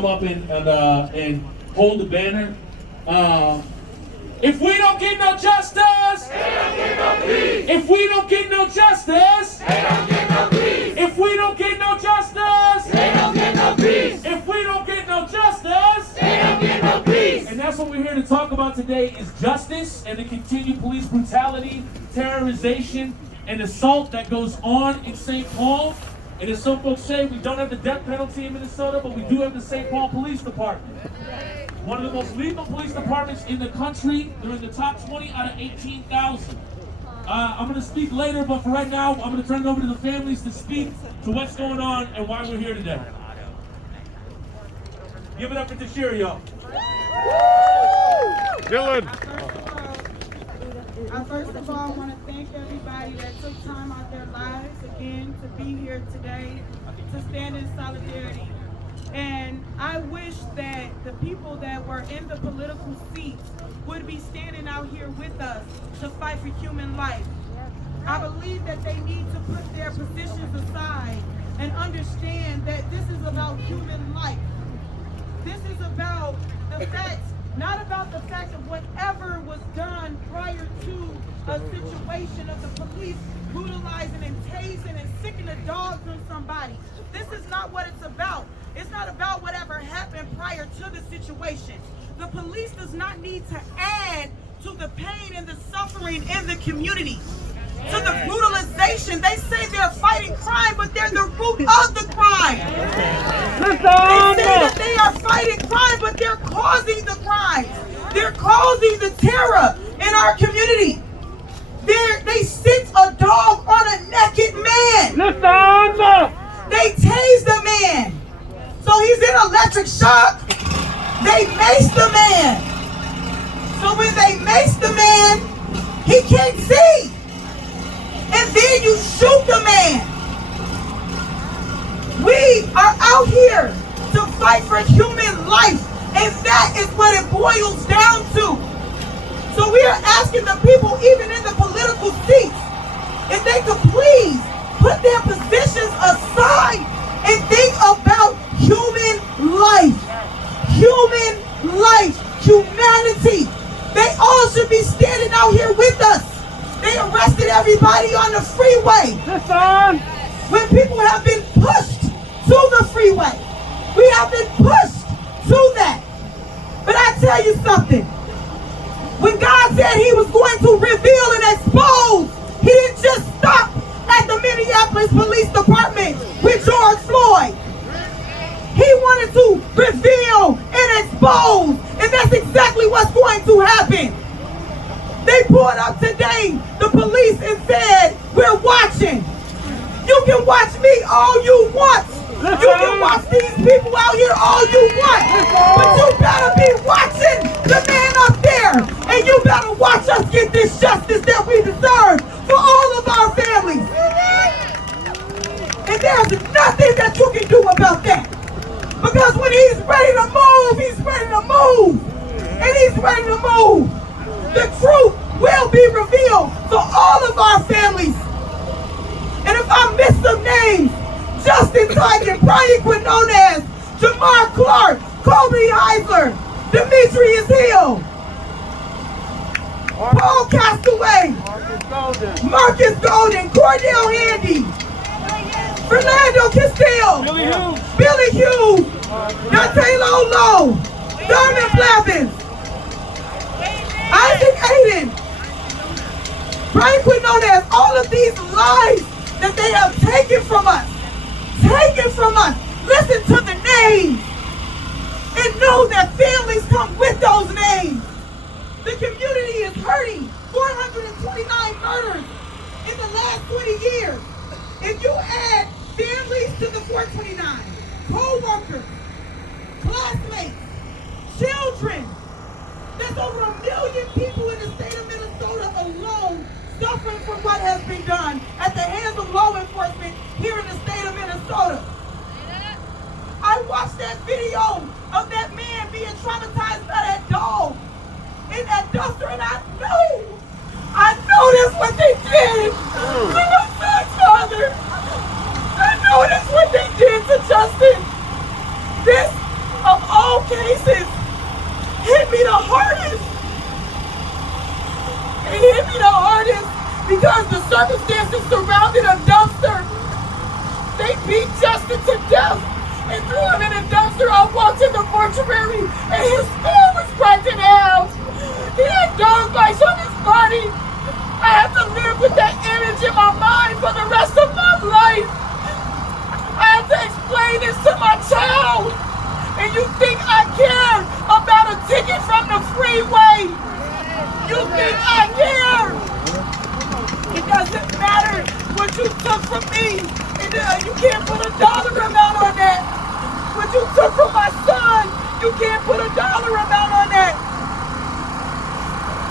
come up and hold the banner. If we don't get no justice, they don't get no peace. If we don't get no justice, they don't get no peace. If we don't get no justice, they don't get no peace. If we don't get no justice, they don't get no peace. And that's what we're here to talk about today is justice and the continued police brutality, terrorization, and assault that goes on in St. Paul. And as some folks say, we don't have the death penalty in Minnesota, but we do have the St. Paul Police Department. One of the most lethal police departments in the country. They're in the top 20 out of 18,000. I'm going to speak later, but for right now, I'm going to turn it over to the families to speak to what's going on and why we're here today. Give it up for Tashira, y'all. Dylan. First of all, I want to thank everybody that took time out their lives again to be here today to stand in solidarity. And I wish that the people that were in the political seats would be standing out here with us to fight for human life. I believe that they need to put their positions aside and understand that this is about human life. This is about the facts, not about the fact of whatever was done prior to a situation of the police brutalizing and tasing and sicking a dog from somebody. This is not what it's about. It's not about whatever happened prior to the situation. The police does not need to add to the pain and the suffering in the community. To the brutalization. They say they're fighting crime, but they're the root of the crime. They say that they are fighting crime, but they're causing the crime. They're causing the terror in our community. They sit a dog on a naked man. They tase the man. So he's in electric shock. They mace the man. So when they mace the man, he can't see. And then you shoot the man. We are out here to fight for human life. And that is what it boils down to. So we are asking the people, even in the political seats, if they could please put their positions aside and think about human life. Human life. Humanity. They all should be standing out here with us. They arrested everybody on the freeway. When people have been pushed to the freeway. We have been pushed to that. But I tell you something. When God said he was going to reveal and expose, he didn't just stop at the Minneapolis Police Department with George Floyd. He wanted to reveal and expose, and that's exactly what's going to happen. They pulled up today, the police, and said, we're watching. You can watch me all you want. You can watch these people out here all you want. But you better be watching the man up there. And you better watch us get this justice that we deserve for all of our families. And there's nothing that you can do about that. Because when he's ready to move, he's ready to move. And he's ready to move. The truth will be revealed for all of our families. And if I miss some names, Justin Tigan, Brian Quinones, Jamar Clark, Kobe Heisler, Demetrius Hill, Paul Castaway, Marcus Golden, Cordell Handy, Fernando Castillo, Billy Hughes, Dante Lolo, Darman Blevins, Isaac Aiden, Brian Quinones, all of these lives that they have taken from us. Listen to the names and know that families come with those names. The community is hurting. 429 murders in the last 20 years. If you add families to the 429, co-workers, classmates, children, there's over 1 million people in the state of Minnesota alone suffering from what has been done at the hands of law enforcement here in the state of Minnesota. I watched that video of that man being traumatized by that dog in that dumpster, and I know that's what they did to my son's father. I know that's what they did to Justin. This, of cases hit me the hardest. It hit me the hardest because the circumstances surrounding a dumpster. They beat Justin to death and threw him in a dumpster. I walked in the mortuary and his skull was cracked in half. He had dog bites on his body. I have to live with that image in my mind for the rest of my life. I have to explain this to my child. And you think I care about a ticket from the freeway? You think I care? It doesn't matter what you took from me. You can't put a dollar amount on that. What you took from my son, you can't put a dollar amount on that.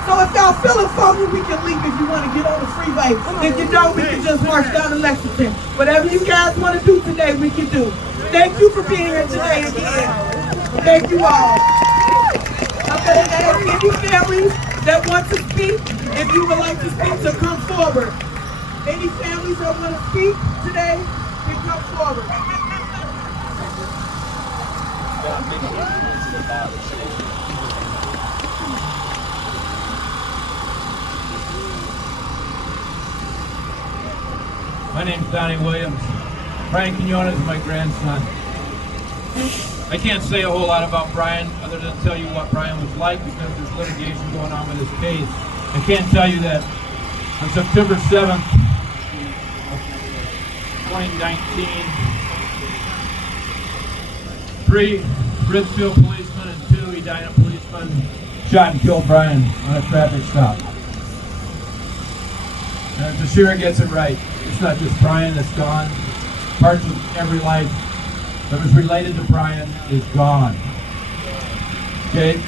So if y'all feeling funky, we can leave if you want to get on the freeway. If you don't, we can just march down to Lexington. Whatever you guys want to do today, we can do. Thank you for being here today again. Thank you all. I'm going to ask any families that want to speak, if you would like to speak, to come forward. Any families that want to speak today, can come forward. My name's Donnie Williams. Brian Quinones is my grandson. I can't say a whole lot about Brian other than tell you what Brian was like because there's litigation going on with his case. I can't tell you that on September 7th, 2019, 3 Bridgefield policemen and 2 Edina policemen shot and killed Brian on a traffic stop. And the sheriff gets it right. It's not just Brian that's gone. Parts of every life that was related to Brian is gone. Okay?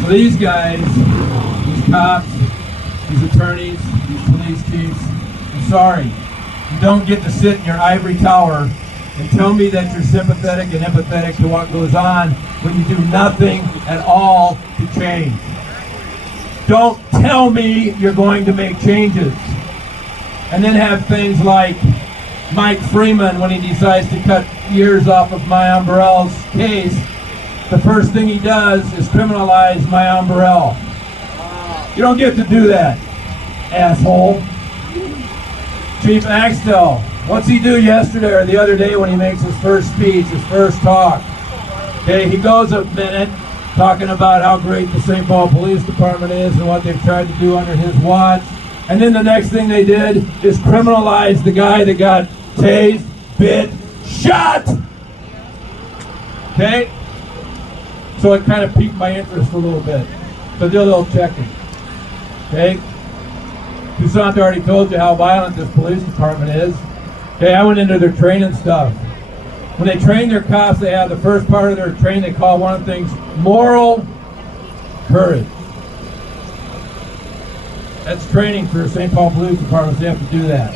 So these guys, these cops, these attorneys, these police chiefs, I'm sorry. You don't get to sit in your ivory tower and tell me that you're sympathetic and empathetic to what goes on when you do nothing at all to change. Don't tell me you're going to make changes. And then have things like Mike Freeman, when he decides to cut years off of Mayan Burrell's case, the first thing he does is criminalize Mayan Burrell. You don't get to do that, asshole. Chief Axtell, what's he do yesterday or the other day when he makes his first speech, his first talk? Okay, he goes a minute talking about how great the St. Paul Police Department is and what they've tried to do under his watch. And then the next thing they did is criminalize the guy that got tased, bit, shot. Okay? So it kind of piqued my interest a little bit. So did a little checking. Okay? Toussaint already told you how violent this police department is. Okay, I went into their training stuff. When they train their cops, they have the first part of their training they call one of the things moral courage. That's training for St. Paul Police Department. They have to do that.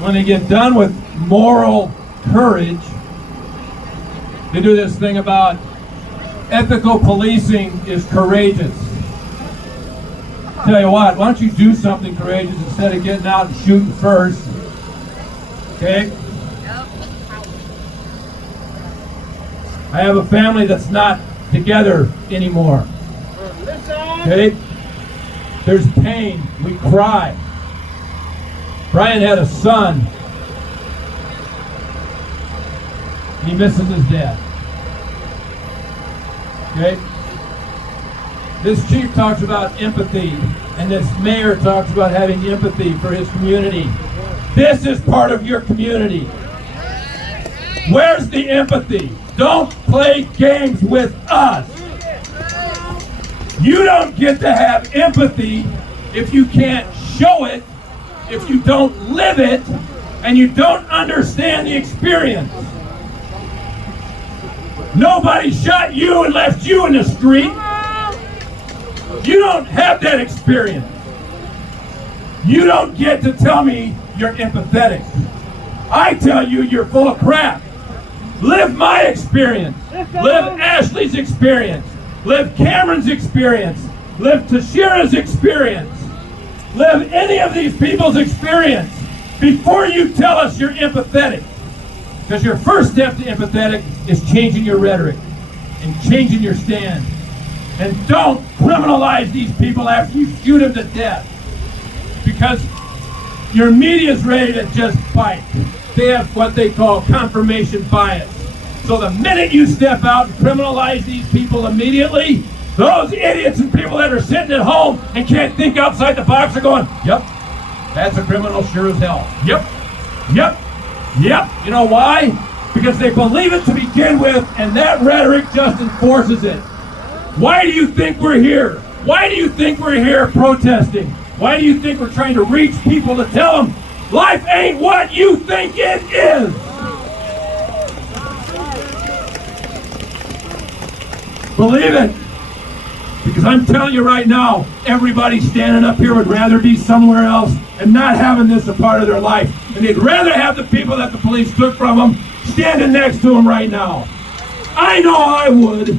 When they get done with moral courage, they do this thing about ethical policing is courageous. Tell you what, why don't you do something courageous instead of getting out and shooting first? Okay? I have a family that's not together anymore. Okay? There's pain. We cry. Brian had a son. He misses his dad. Okay? This chief talks about empathy, and this mayor talks about having empathy for his community. This is part of your community. Where's the empathy? Don't play games with us. You don't get to have empathy if you can't show it, if you don't live it, and you don't understand the experience. Nobody shot you and left you in the street. You don't have that experience. You don't get to tell me you're empathetic. I tell you you're full of crap. Live my experience. Live Ashley's experience. Live Cameron's experience. Live Tashira's experience. Live any of these people's experience before you tell us you're empathetic. Because your first step to empathetic is changing your rhetoric. and changing your stand. And don't criminalize these people after you shoot them to death. Because your media's ready to just fight. They have what they call confirmation bias. So the minute you step out and criminalize these people immediately, those idiots and people that are sitting at home and can't think outside the box are going, yep, that's a criminal sure as hell. Yep, yep, yep. You know why? Because they believe it to begin with, and that rhetoric just enforces it. Why do you think we're here? Why do you think we're here protesting? Why do you think we're trying to reach people to tell them life ain't what you think it is? Believe it. Because I'm telling you right now, everybody standing up here would rather be somewhere else and not having this a part of their life. And they'd rather have the people that the police took from them standing next to them right now. I know I would.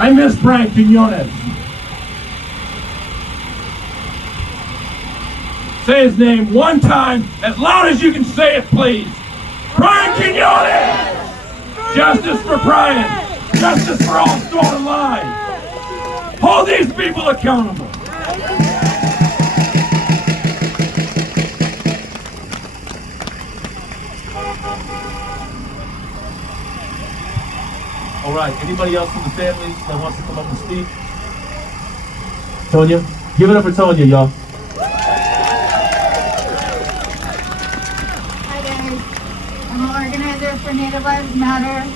I miss Brian Quinones. Say his name one time, as loud as you can say it, please. Brian Quinones! Justice for Brian. Justice for all stolen lives. Hold these people accountable. All right, anybody else from the families that wants to come up and speak? Tonya? Give it up for Tonya, y'all. Hi guys, I'm an organizer for Native Lives Matter.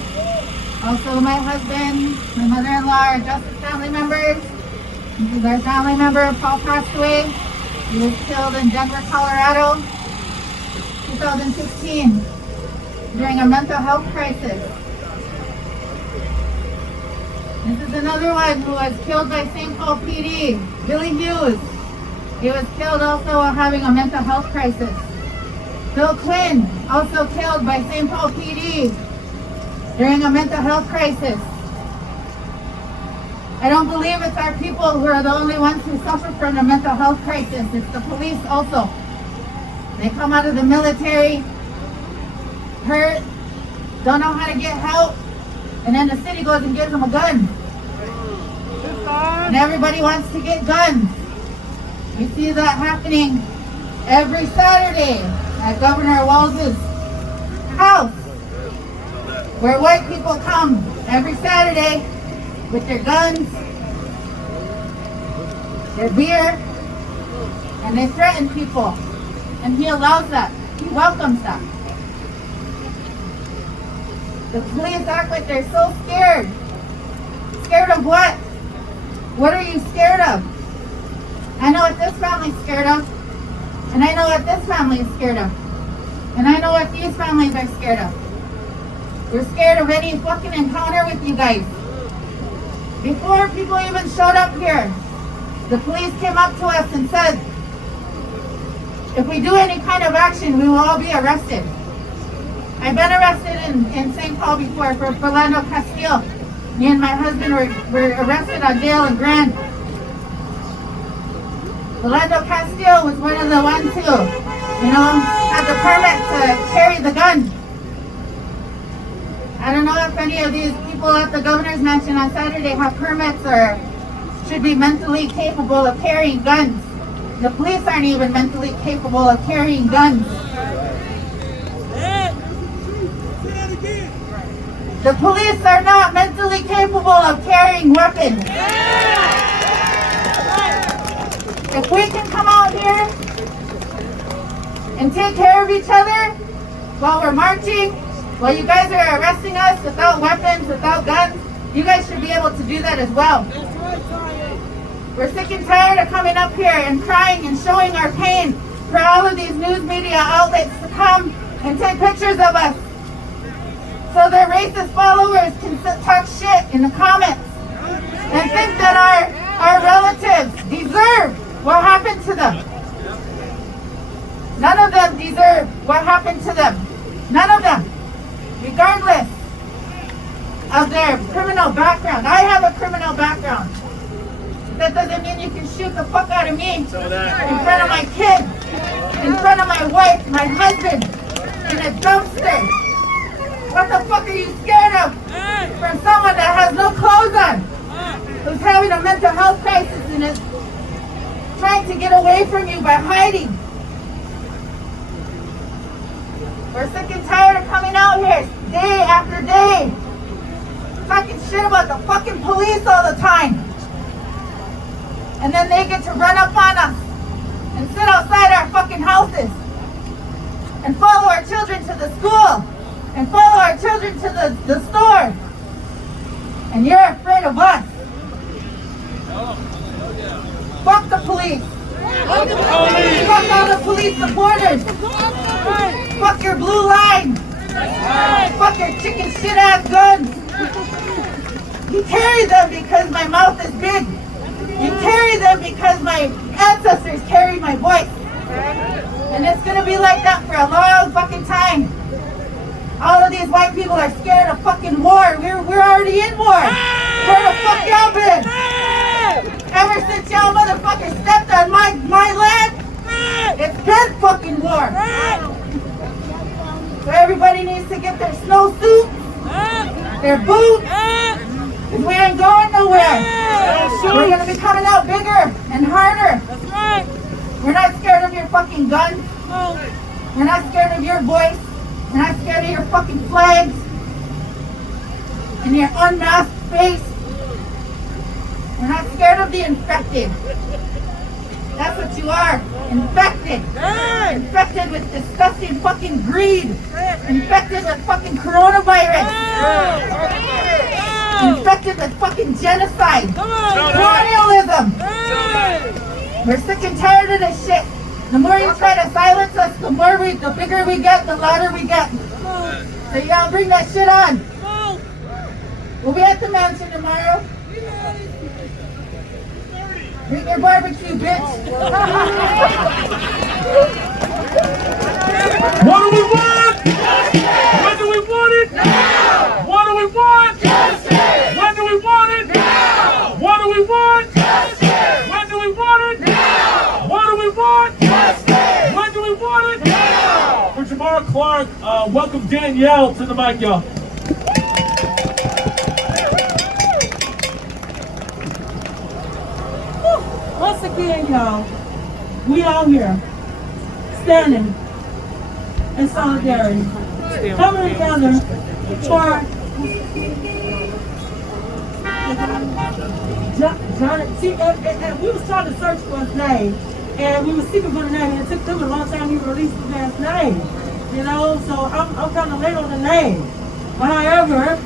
Also my husband, my mother-in-law are Justice family members. This is our family member, Paul passed away. He was killed in Denver, Colorado, 2016, during a mental health crisis. This is another one who was killed by St. Paul PD, Billy Hughes. He was killed also while having a mental health crisis. Bill Quinn, also killed by St. Paul PD during a mental health crisis. I don't believe it's our people who are the only ones who suffer from a mental health crisis. It's the police also. They come out of the military, hurt, don't know how to get help, and then the city goes and gives them a gun. And everybody wants to get guns. We see that happening every Saturday at Governor Walz's house, where white people come every Saturday with their guns, their beer, and they threaten people. And he allows that. He welcomes that. The police act like they're so scared. Scared of what? What are you scared of? I know what this family's scared of. And I know what this family is scared of. And I know what these families are scared of. We're scared of any fucking encounter with you guys. Before people even showed up here, the police came up to us and said, if we do any kind of action, we will all be arrested. I've been arrested in St. Paul before for Philando Castile. Me and my husband were arrested on Dale and Grand. Philando Castile was one of the ones who, had the permit to carry the gun. I don't know if any of these people at the governor's mansion on Saturday have permits or should be mentally capable of carrying guns. The police aren't even mentally capable of carrying guns. The police are not mentally capable of carrying weapons. If we can come out here and take care of each other while we're marching, while you guys are arresting us without weapons, without guns, you guys should be able to do that as well. We're sick and tired of coming up here and crying and showing our pain for all of these news media outlets to come and take pictures of us so their racist followers can talk shit in the comments and think that our relatives deserve what happened to them. None of them deserve what happened to them. None of them. Regardless of their criminal background. I have a criminal background. That doesn't mean you can shoot the fuck out of me in front of my kids, in front of my wife, my husband, in a dumpster. What the fuck are you scared of? From someone that has no clothes on, who's having a mental health crisis and is trying to get away from you by hiding. We're sick and tired of coming out here day after day, talking shit about the fucking police all the time. And then they get to run up on us and sit outside our fucking houses and follow our children to the school and follow our children to the store. And you're afraid of us. Fuck the police. Fuck all the police supporters. Fuck your blue line. Fuck your chicken shit ass guns. You carry them because my mouth is big. You carry them because my ancestors carried my voice. And it's gonna be like that for a long fucking time. All of these white people are scared of fucking war. We're already in war. Where the fuck y'all been? Ever since y'all motherfuckers stepped on my land, it's been fucking war. So everybody needs to get their snowsuits, their boots, because we ain't going nowhere. We're gonna be coming out bigger and harder. That's right. We're not scared of your fucking guns. We're not scared of your voice. We're not scared of your fucking flags and your unmasked face. We're not scared of the infected. That's what you are. Infected. Infected with disgusting fucking greed. Infected with fucking coronavirus. Infected with fucking genocide. Colonialism. We're sick and tired of this shit. The more you try to silence us, the bigger we get, the louder we get. So y'all bring that shit on. We'll be at the mansion tomorrow. Bring your barbecue, bitch. What do we want? When do we want it? Now! What do we want? Justice! When do we want it? Now! What do we want? Justice! When do we want it? Now! What do we want? Justice! When do we want it? Now! For Jamar Clark, welcome Danielle to the mic, y'all. Once again, y'all, we out here standing in solidarity, coming together for John. See, and we was trying to search for his name, and we was seeking for the name, and it took them a long time to release the man's name. You know, so I'm kind of late on the name. But however,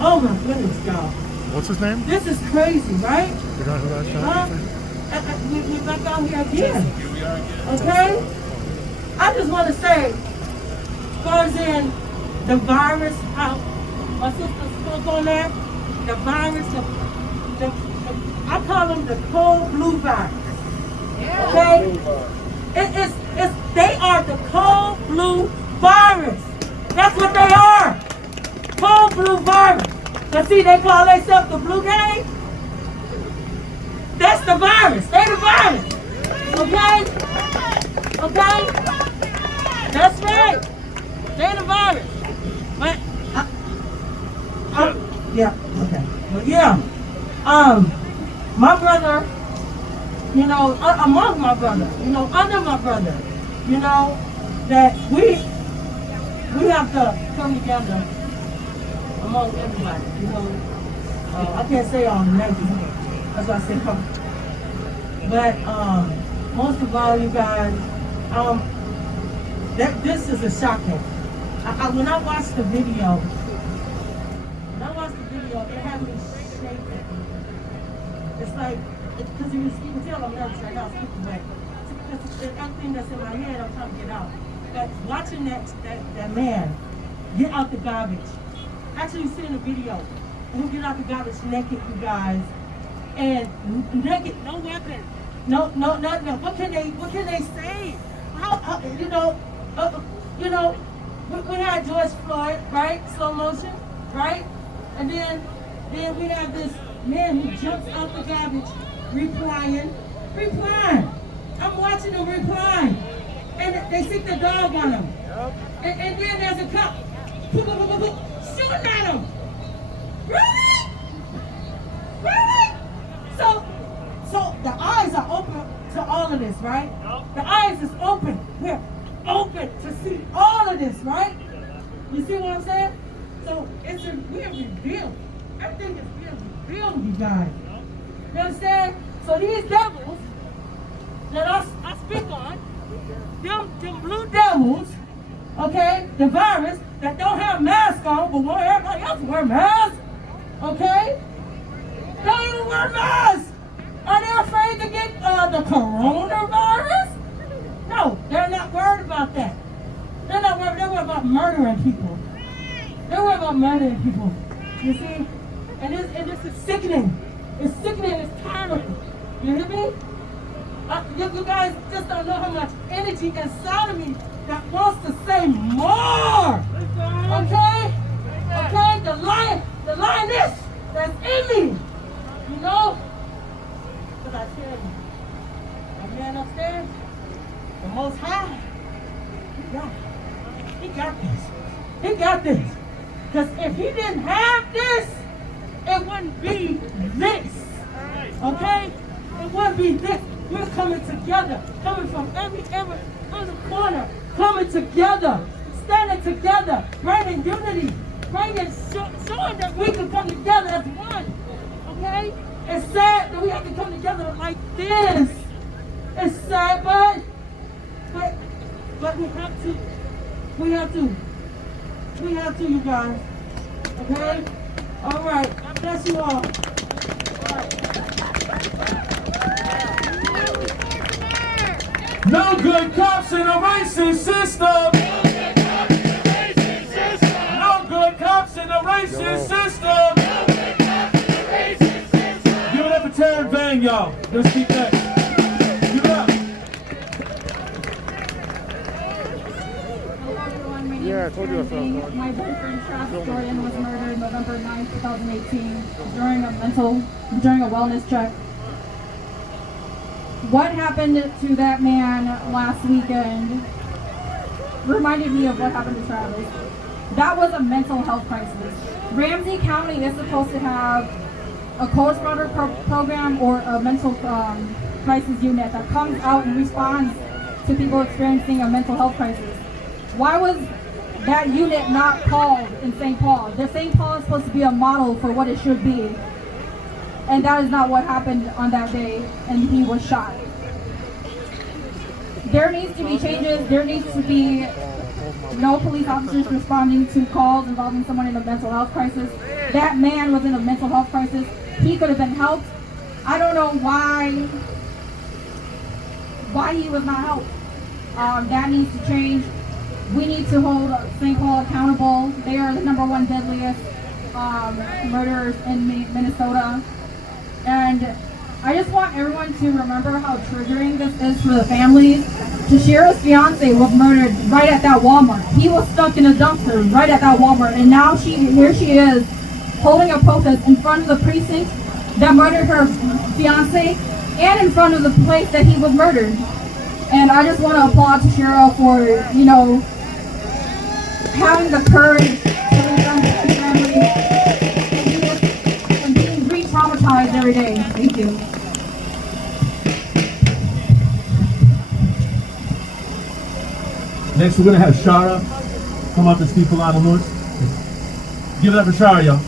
oh my goodness, y'all. What's his name? This is crazy, right? You know who that shot is? We're back out here again. Okay? I just want to say, as far as in the virus, how my sister spoke on that, the virus, I call them the cold blue virus. Okay? They are the cold blue virus. That's what they are. Cold blue virus. But see, they call themselves the blue gang. That's the virus. They the virus. Okay? Okay? That's right. They the virus. But yeah, okay. But yeah. My brother, you know, among my brother, you know, under my brother, you know, that we have to come together among everybody, you know. I can't say all the names. That's why I said come. But most of all, you guys, this is a shocking. When I watched the video, it had me shaking. It's like, because you can tell I'm nervous right now, speaking back. Because everything that's in my head, I'm trying to get out. But watching that man get out the garbage, actually seeing the video, him get out the garbage naked, you guys. And naked, no weapon, no, nothing. What can they say? How you know, we had George Floyd, right? Slow motion, right? And then we have this man who jumps out the garbage, replying. I'm watching him reply, and they stick the dog on him. And then there's a cop, shooting So we're revealed. Everything is being revealed, you guys. You understand? So these devils that I speak on, them blue devils, okay, the virus that don't have masks on, but want everybody else to wear masks, okay? Don't even wear masks. Are they afraid to get the coronavirus? No, they're not worried about that. They're not worried. They're worried about murdering people. They're worried about murdering people. You see? And this is sickening. It's sickening. It's tiring. You hear me? You guys just don't know how much energy inside of me that wants to say more. Okay? Okay? The lioness that's in me. You know? But I tell you, that man upstairs, the Most High, he got this. He got this. Because if he didn't have this, it wouldn't be this. Okay? It wouldn't be this. We're coming together, coming from every other corner, coming together, standing together, bringing unity, showing that we can come together as one. Okay? It's sad that we have to come together like this. It's sad, but we have to. We have to, you guys. Okay? All right. God bless you all. All right. No good cops in a racist system. No good cops in a racist system. Give it up for Tara and Van, y'all. Let's keep that. Give it up. Yeah, I told you I saw it. My boyfriend, Travis Jordan, was murdered November 9, 2018 during a wellness check. What happened to that man last weekend reminded me of what happened to Travis. That was a mental health crisis. Ramsey County is supposed to have a co-responder program or a mental crisis unit that comes out and responds to people experiencing a mental health crisis. Why was that unit not called in St. Paul? The St. Paul is supposed to be a model for what it should be. And that is not what happened on that day, and he was shot. There needs to be changes. There needs to be no police officers responding to calls involving someone in a mental health crisis. That man was in a mental health crisis. He could have been helped. I don't know why he was not helped. That needs to change. We need to hold St. Paul accountable. They are the #1 deadliest murderers in Minnesota. And I just want everyone to remember how triggering this is for the families. Tashira's fiance was murdered right at that Walmart. He was stuck in a dumpster right at that Walmart. And now here she is holding a protest in front of the precinct that murdered her fiance and in front of the place that he was murdered. And I just want to applaud Tashira for, having the courage to defend his family and being re-traumatized every day. Thank you. Next, we're going to have Shara come up and speak for Lionel Lewis. Give it up for Shara, y'all.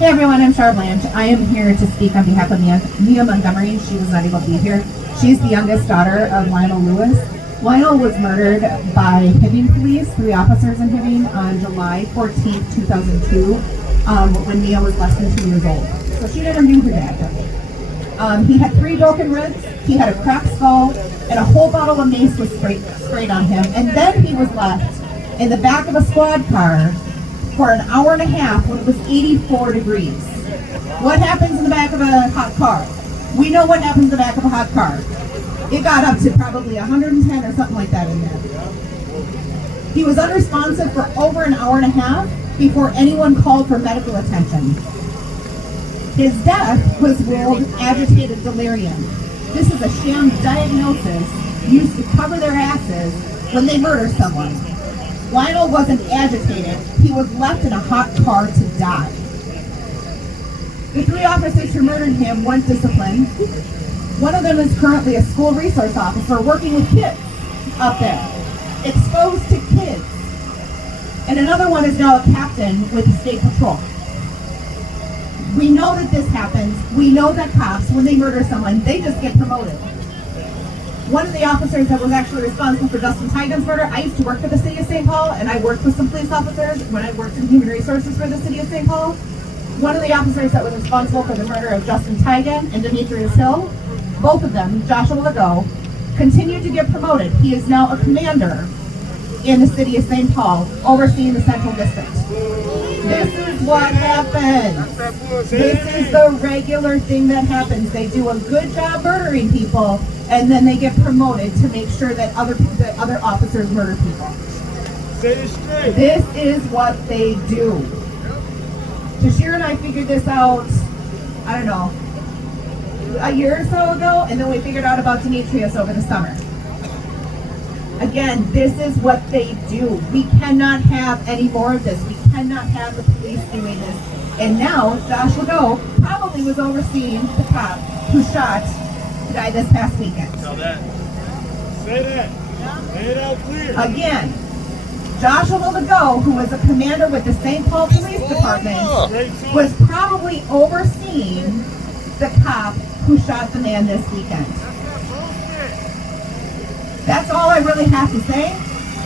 Hey everyone, I'm Shara Blanche. I am here to speak on behalf of Mia Montgomery. She was not able to be here. She's the youngest daughter of Lionel Lewis. Lionel was murdered by Hibbing police, 3 officers in Hibbing, on July 14, 2002, when Mia was less than 2 years old. So she never knew her dad. He had 3 broken ribs, he had a cracked skull, and a whole bottle of mace was sprayed on him. And then he was left in the back of a squad car for an hour and a half when it was 84 degrees. What happens in the back of a hot car? We know what happens in the back of a hot car. It got up to probably 110 or something like that in there. He was unresponsive for over an hour and a half before anyone called for medical attention. His death was with agitated delirium. This is a sham diagnosis used to cover their asses when they murder someone. Lionel wasn't agitated. He was left in a hot car to die. The 3 officers who murdered him weren't disciplined. One of them is currently a school resource officer working with kids up there, exposed to kids. And another one is now a captain with the state patrol. We know that this happens. We know that cops, when they murder someone, they just get promoted. One of the officers that was actually responsible for Justin Tigan's murder, I used to work for the city of St. Paul, and I worked with some police officers when I worked in human resources for the city of St. Paul. One of the officers that was responsible for the murder of Justin Tigan and Demetrius Hill, both of them, Joshua Legault, continued to get promoted. He is now a commander in the city of St. Paul, overseeing the Central District. This is what happens. This is the regular thing that happens. They do a good job murdering people, and then they get promoted to make sure that other officers murder people. This is what they do. Tashir and I figured this out, I don't know, a year or so ago, and then we figured out about Demetrius over the summer. Again, this is what they do. We cannot have any more of this. We cannot have the police doing this. And now, Josh Legault probably was overseeing the cop who shot the guy this past weekend. Tell that. Say that. Say it out clear. Again, Joshua Legault, who was a commander with the St. Paul Police Department, was probably overseeing the cop who shot the man this weekend. That's all I really have to say.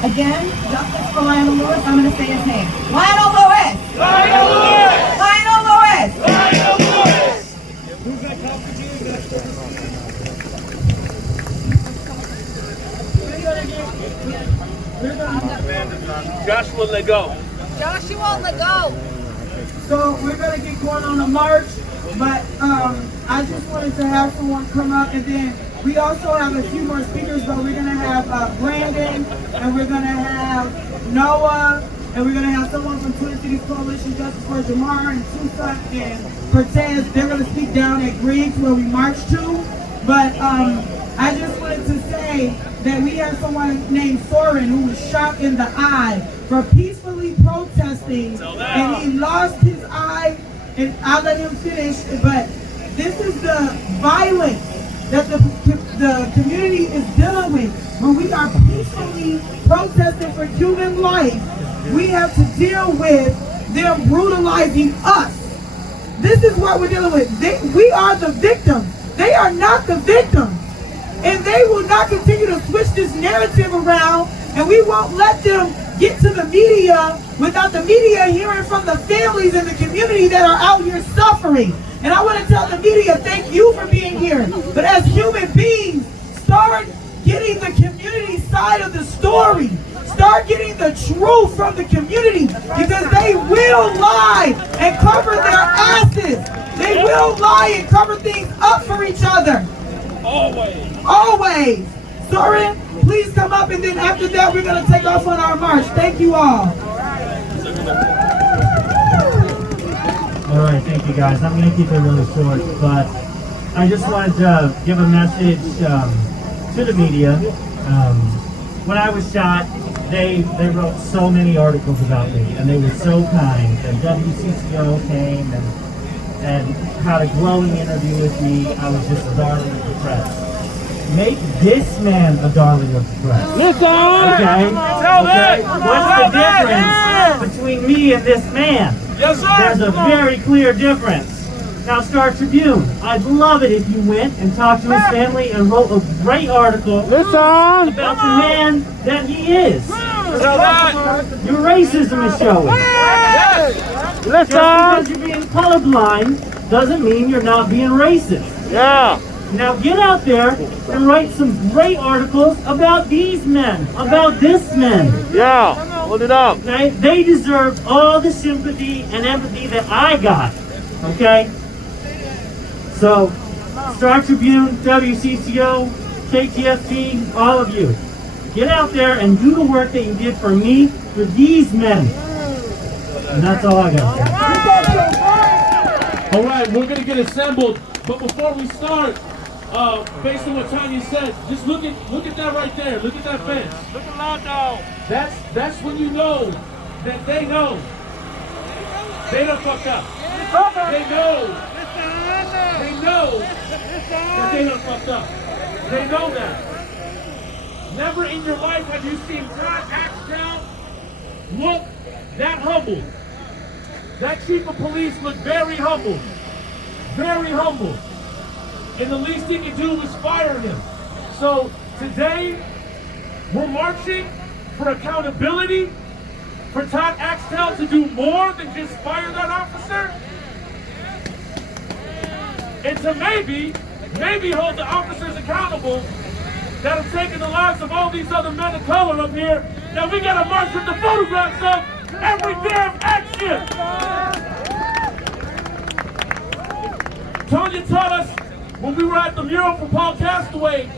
Again, justice for Lionel Lewis. I'm going to say his name. Lionel Lewis! Lionel Lewis! Lionel Lewis! Lionel Lewis! Who's that cop for you? Joshua Legault. Joshua Legault. So we're gonna get going on a march, but I just wanted to have someone come up, and then we also have a few more speakers, but we're gonna have Brandon, and we're gonna have Noah, and we're gonna have someone from Twin Cities Coalition Justice for Jamar and Tucson and Cortez. They're gonna speak down at Griggs where we marched to. But I just wanted to say that we have someone named Soren who was shot in the eye for peacefully protesting, and he lost his eye, and I'll let him finish, but this is the violence that the community is dealing with. When we are peacefully protesting for human life, we have to deal with them brutalizing us. This is what we're dealing with. We are the victims. They are not the victims. And they will not continue to switch this narrative around, and we won't let them get to the media without the media hearing from the families in the community that are out here suffering. And I want to tell the media, thank you for being here. But as human beings, start getting the community side of the story. Start getting the truth from the community, because they will lie and cover their asses. They will lie and cover things up for each other. Always. Always. Soren, please come up, and then after that we're going to take off on our march. Thank you all. All right, thank you guys. I'm going to keep it really short, but I just wanted to give a message to the media. When I was shot, they wrote so many articles about me, and they were so kind. And WCCO came and had a glowing interview with me. I was just a darling of the press. Make this man a darling of the press. Listen! Okay? Okay? What's the difference between me and this man? Yes, sir. There's a very clear difference. Now, Star Tribune, I'd love it if you went and talked to his family and wrote a great article about the man that he is. Your racism is showing. Just because you're being colorblind doesn't mean you're not being racist. Yeah. Now get out there and write some great articles about these men, about this man. Yeah. Hold it up. Okay? They deserve all the sympathy and empathy that I got. Okay? So, Star Tribune, WCCO, KTFT, all of you, get out there and do the work that you did for me, for these men. And that's all I got to say. All right, we're going to get assembled, but before we start, based on what Tanya said, just look at that right there. Look at that fence. Look around now. That's when you know that they know they done fucked up. They know They know that they done fucked up. They know that. Never in your life have you seen Todd Axtell look that humble. That chief of police looked very humble. Very humble. And the least he could do was fire him. So today, we're marching for accountability, for Todd Axtell to do more than just fire that officer, and to maybe hold the officers accountable that have taken the lives of all these other men of color up here. Now we gotta march with the photographs of every damn action. Tonya taught us when we were at the mural for Paul Castaway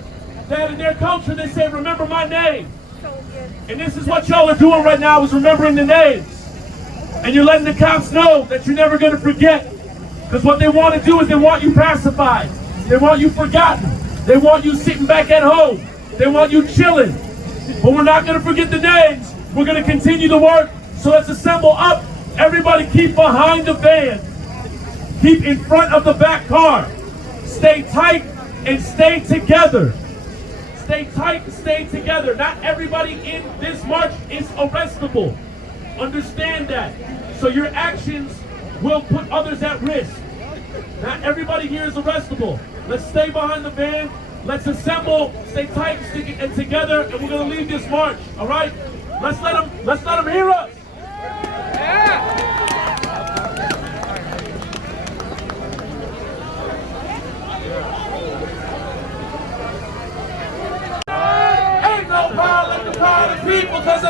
that in their culture they say, remember my name. And this is what y'all are doing right now, is remembering the names. And you're letting the cops know that you're never gonna forget. Because what they want to do is they want you pacified. They want you forgotten. They want you sitting back at home. They want you chilling. But we're not gonna forget the names. We're gonna continue to work. So let's assemble up. Everybody keep behind the van. Keep in front of the back car. Stay tight and stay together. Stay tight and stay together. Not everybody in this march is arrestable. Understand that. So your actions will put others at risk. Not everybody here is arrestable. Let's stay behind the van. Let's assemble, stay tight and together, and we're gonna lead this march. All right? Let's let them hear us. Ain't no power like the power of the people, cause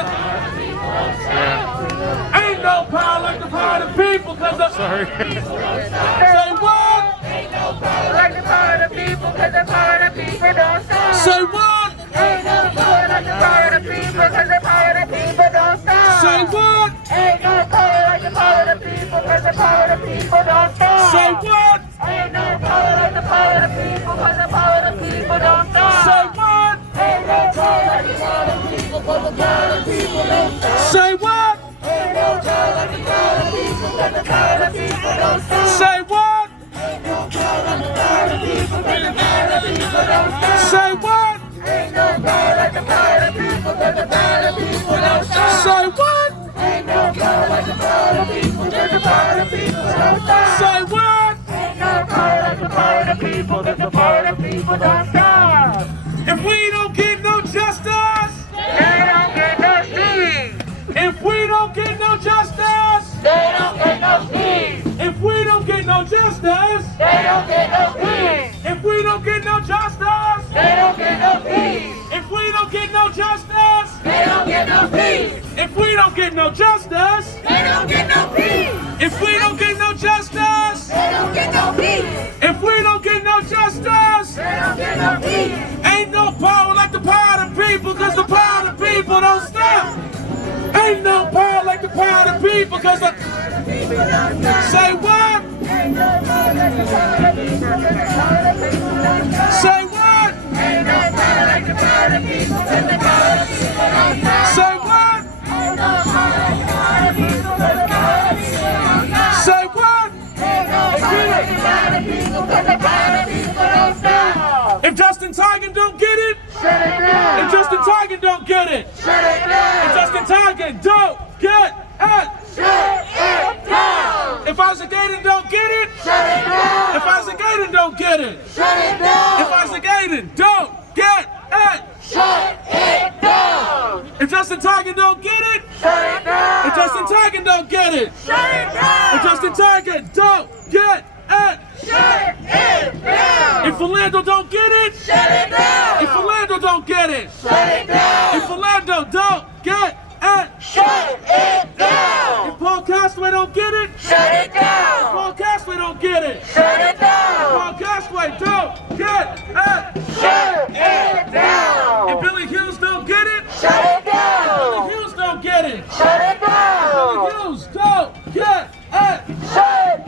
ain't no power like the power of the people, cause say what? Ain't no power like the power of the people, cause the power of the people don't stop. Say what? Ain't no power like the power of the people, cause the power of the people don't stop. Say what? Ain't no power like the power of the people, cause the power of the people don't stop. Say what? Ain't no power like the power of the people, cause the power of the people don't stop. Say what? Ain't no power like the power of the people, cause the power of the people don't stop. Say what? Ain't no power like the power of the people, cause the power of the people don't stop. Say what? Ain't no power like the power of the people, cause the power of the people don't stop. Say what? Ain't no power like the power of the people, cause the power of the people don't stop. Say what? Ain't no power like the power of the people, cause the power of the people don't stop. Say what? Ain't no power like the power of the people, cause the power of the people don't stop. If we don't get no justice, They don't get no peace. if we don't get no justice, They don't get no peace. if we don't get no justice, They don't get no peace. if we don't get no justice, They don't get no peace. if we don't get no justice, They don't get no peace. if we don't get no justice, They don't get no peace. if we don't get no justice, They don't get no peace. if we don't get no justice, They don't get no peace. ain't no power like the power of the people, cause the power of the people don't stop. Ain't no power like the power of the people, cause the say what? Ain't no power like the power of the people, cause the power of the people don't stop. Say what? Ain't no power like the power of the people, cause the power of the people don't stop. Say what? Ain't no power like the power of the people, cause the power of the people don't stop. Say what? Ain't no power like the power of the people, cause the power of the people don't stop. If Justin Tigan don't get it, Shut it down. if Justin Tigan don't get it, Shut it down. if Justin Tigan don't get it, Shut it down. if Isaac Aiden don't get it, Shut it down. if Isaac Aiden don't get it, Shut it down. if Isaac Aiden don't get it, Shut it down. if Justin Tigan don't get it, Shut it down. if Justin Tigan don't get it, Shut it down. if Justin Tigan don't get it, Shut it down. if Philando don't get it, Shut it down. if Philando don't get it, Shut it down. if Philando don't get it, Shut it down. if Paul Castaway don't get it, Shut it if down. Paul Castaway don't get it, Shut it if down. Paul Castaway don't get it, Shut it down. if Billy Hughes don't get it, Shut it down. Billy Hughes don't get it, Shut it down. Billy Hughes don't get it, Shut it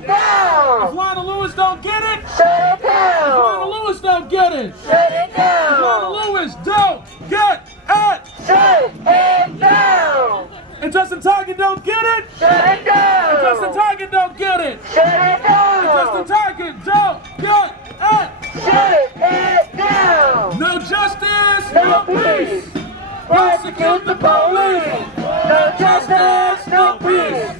if down. Lionel Lewis don't get it, Shut it if Lionel down. Lewis don't get it, Shut it if Lionel down. Lewis don't get it, Shut it down. if If Justin Target don't get it, shut it down. if Justin Target don't get it, Shut it down. if Justin Target don't get it, Shut it down. no justice, No peace. Prosecute the police. No justice, no peace.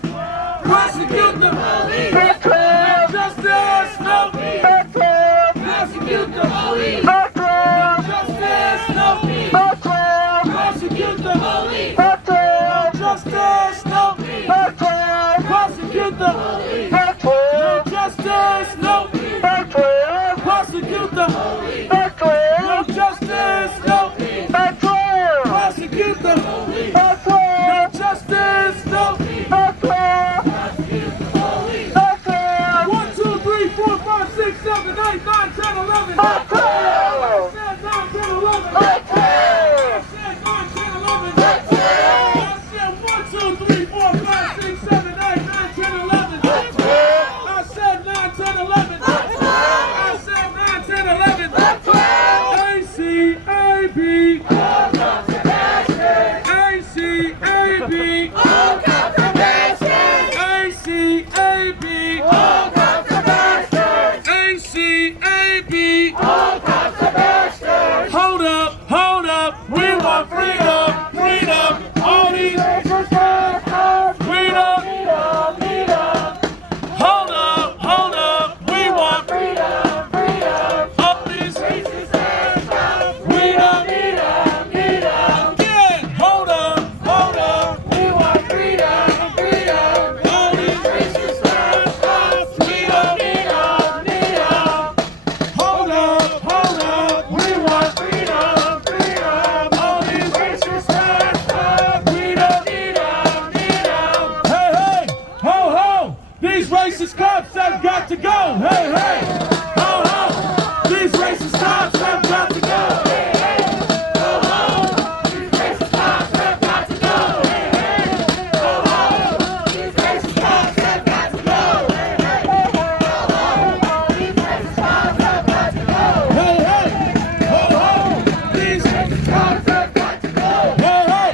Prosecute the police. Fuck 12. Justice, no peace. Fuck 12. Prosecute the police. Fuck 12. Justice, no peace. Fuck 12. Prosecute the police. Fuck 12. Justice, no peace. Fuck 12. Prosecute the police. Fuck 12. Justice, no peace. Fuck 12. Prosecute the police. Fuck 12. No justice, no peace. Fuck 12. Prosecute the police. Fuck 12. No justice, no peace. Fuck 12. Prosecute the police. Fuck 12. 1, 2, 3, 4, 5, 6, 7, 8, 9, 10, 11. Fuck 12. I said 9, 10, 11. Fuck 12. I said 9, 10, 11. Fuck 12. I said 1, 2, 3, 4, 5, 6, 7, 8, 9, 10, 11. Fuck 12. I said 9, 10, 11. Fuck 12. I said 9, 10, 11. Fuck 12. ACAB. All cops are bastards. ACAB. All cops are bastards. ACAB. All cops are bastards. ACAB. All cops are bastards. Hold up, we want freedom, freedom, all these Racist bastards. freedom. Freedom, freedom. Hold up, we want Freedom, freedom. all these Racist bastards. freedom. Freedom, freedom. Yeah, hold up, We want freedom, freedom. all these Racist bastards. freedom. Freedom, freedom. Hold up, we want Freedom, freedom. all these Racist bastards. freedom. Freedom, freedom. Hey, ho, these racist cops have got to go. Hey, ho, these racist cops have got to go. These racist cops have got to go. These racist cops have got to go. These racist cops have got to go. Hey, ho, these Racist cops have got to go. hey,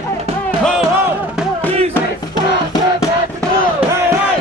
ho, these Racist cops have got to go. hey,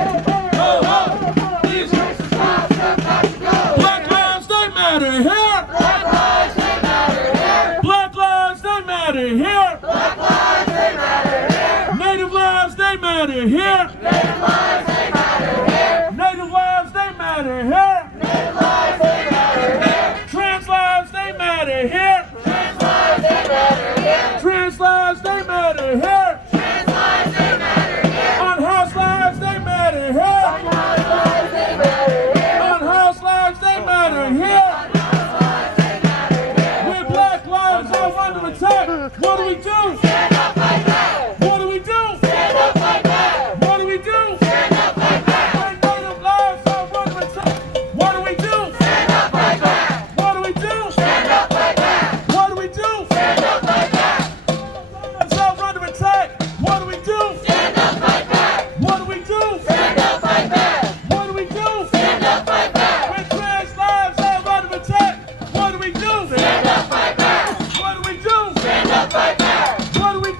ho, these Racist cops have got to go. Black lives they matter here. Black lives, they matter here. Black lives they matter here. Black lives, they matter here. Native lives they matter here. Native lives, they matter here. Native lives they matter here. Native lives, they matter here. Trans lives they matter here. Trans lives, they matter here. Trans lives they matter here. Trans lives, they matter here. Unhoused lives they matter here. Unhoused lives, they matter here. Unhoused lives they matter here. Unhoused lives, they matter here. When black lives are under attack, what do we do? Stand up like that. What do we do? Stand up like that. What do we do? Stand up like that. When native lives are under attack, what do we do? Stand up like that. What do we do? Stand up like that. What do we do? Stand up like that. Lives are under attack, what do we do? Stand up like that. What do we do? Stand up like that. What do we do? Stand up like that. When trans lives are under attack, what do we do? Stand up like that. What do we do? Stand up like that. What do we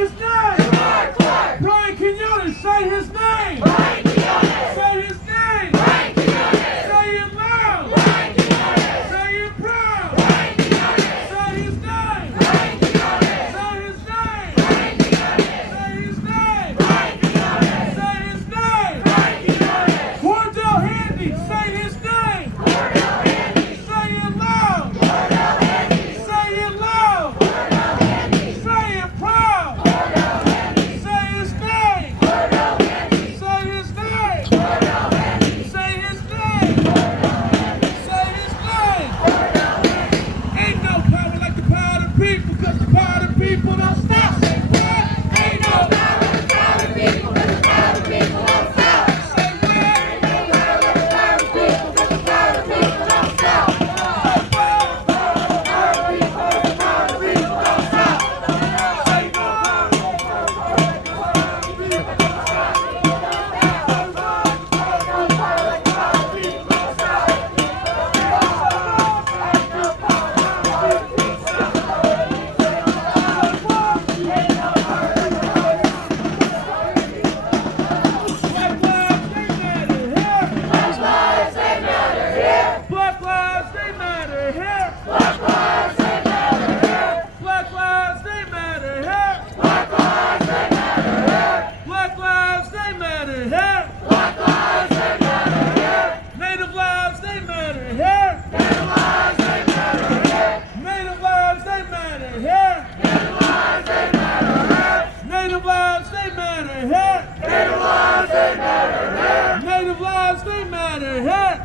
his name. Brian Quinones, say his name. Say his name. Say it loud. Say it proud. Say his name. Say his name. Say his name. Say his name. Wardell Handy, say his name. Say it loud. Say it loud. Say it proud. Say his name. Say his name. Say his name. Say his name. Ain't no power like the power of the people, cause the power of the people don't stop. Say what? Ain't no power like the power of the people, cause the power of the people don't stop. Say what? Ain't no power like the power of the people, cause the power of the people don't stop. Say what? Power of the people, cause the power of the people don't stop. Say no power like the power of the people, cause the power of the people don't stop. Black lives, they matter here. Black lives, they matter here. Black lives, they matter here. Black lives, they matter here. Black lives, they matter here. Black lives, they matter here. Native lives, they matter here. Native lives, they matter here. Native lives, they matter here. Native lives, they matter here. Native lives, they matter here. Native lives, they matter here. Native lives, they matter here.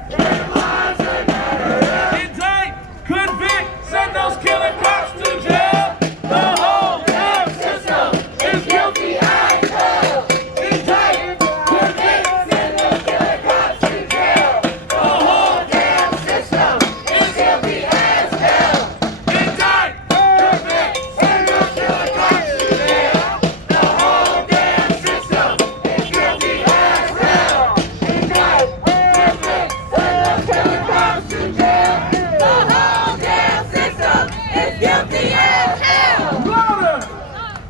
Indict, convict, send those killing cops to jail. The whole damn system is guilty as hell. Indict, convict, send those killing cops to jail. The whole damn system is guilty as hell. Indict, convict, send those killing cops to jail. The whole damn system is guilty as hell. Indict, convict, send those killing cops to jail. The whole damn system is guilty as hell. Louder!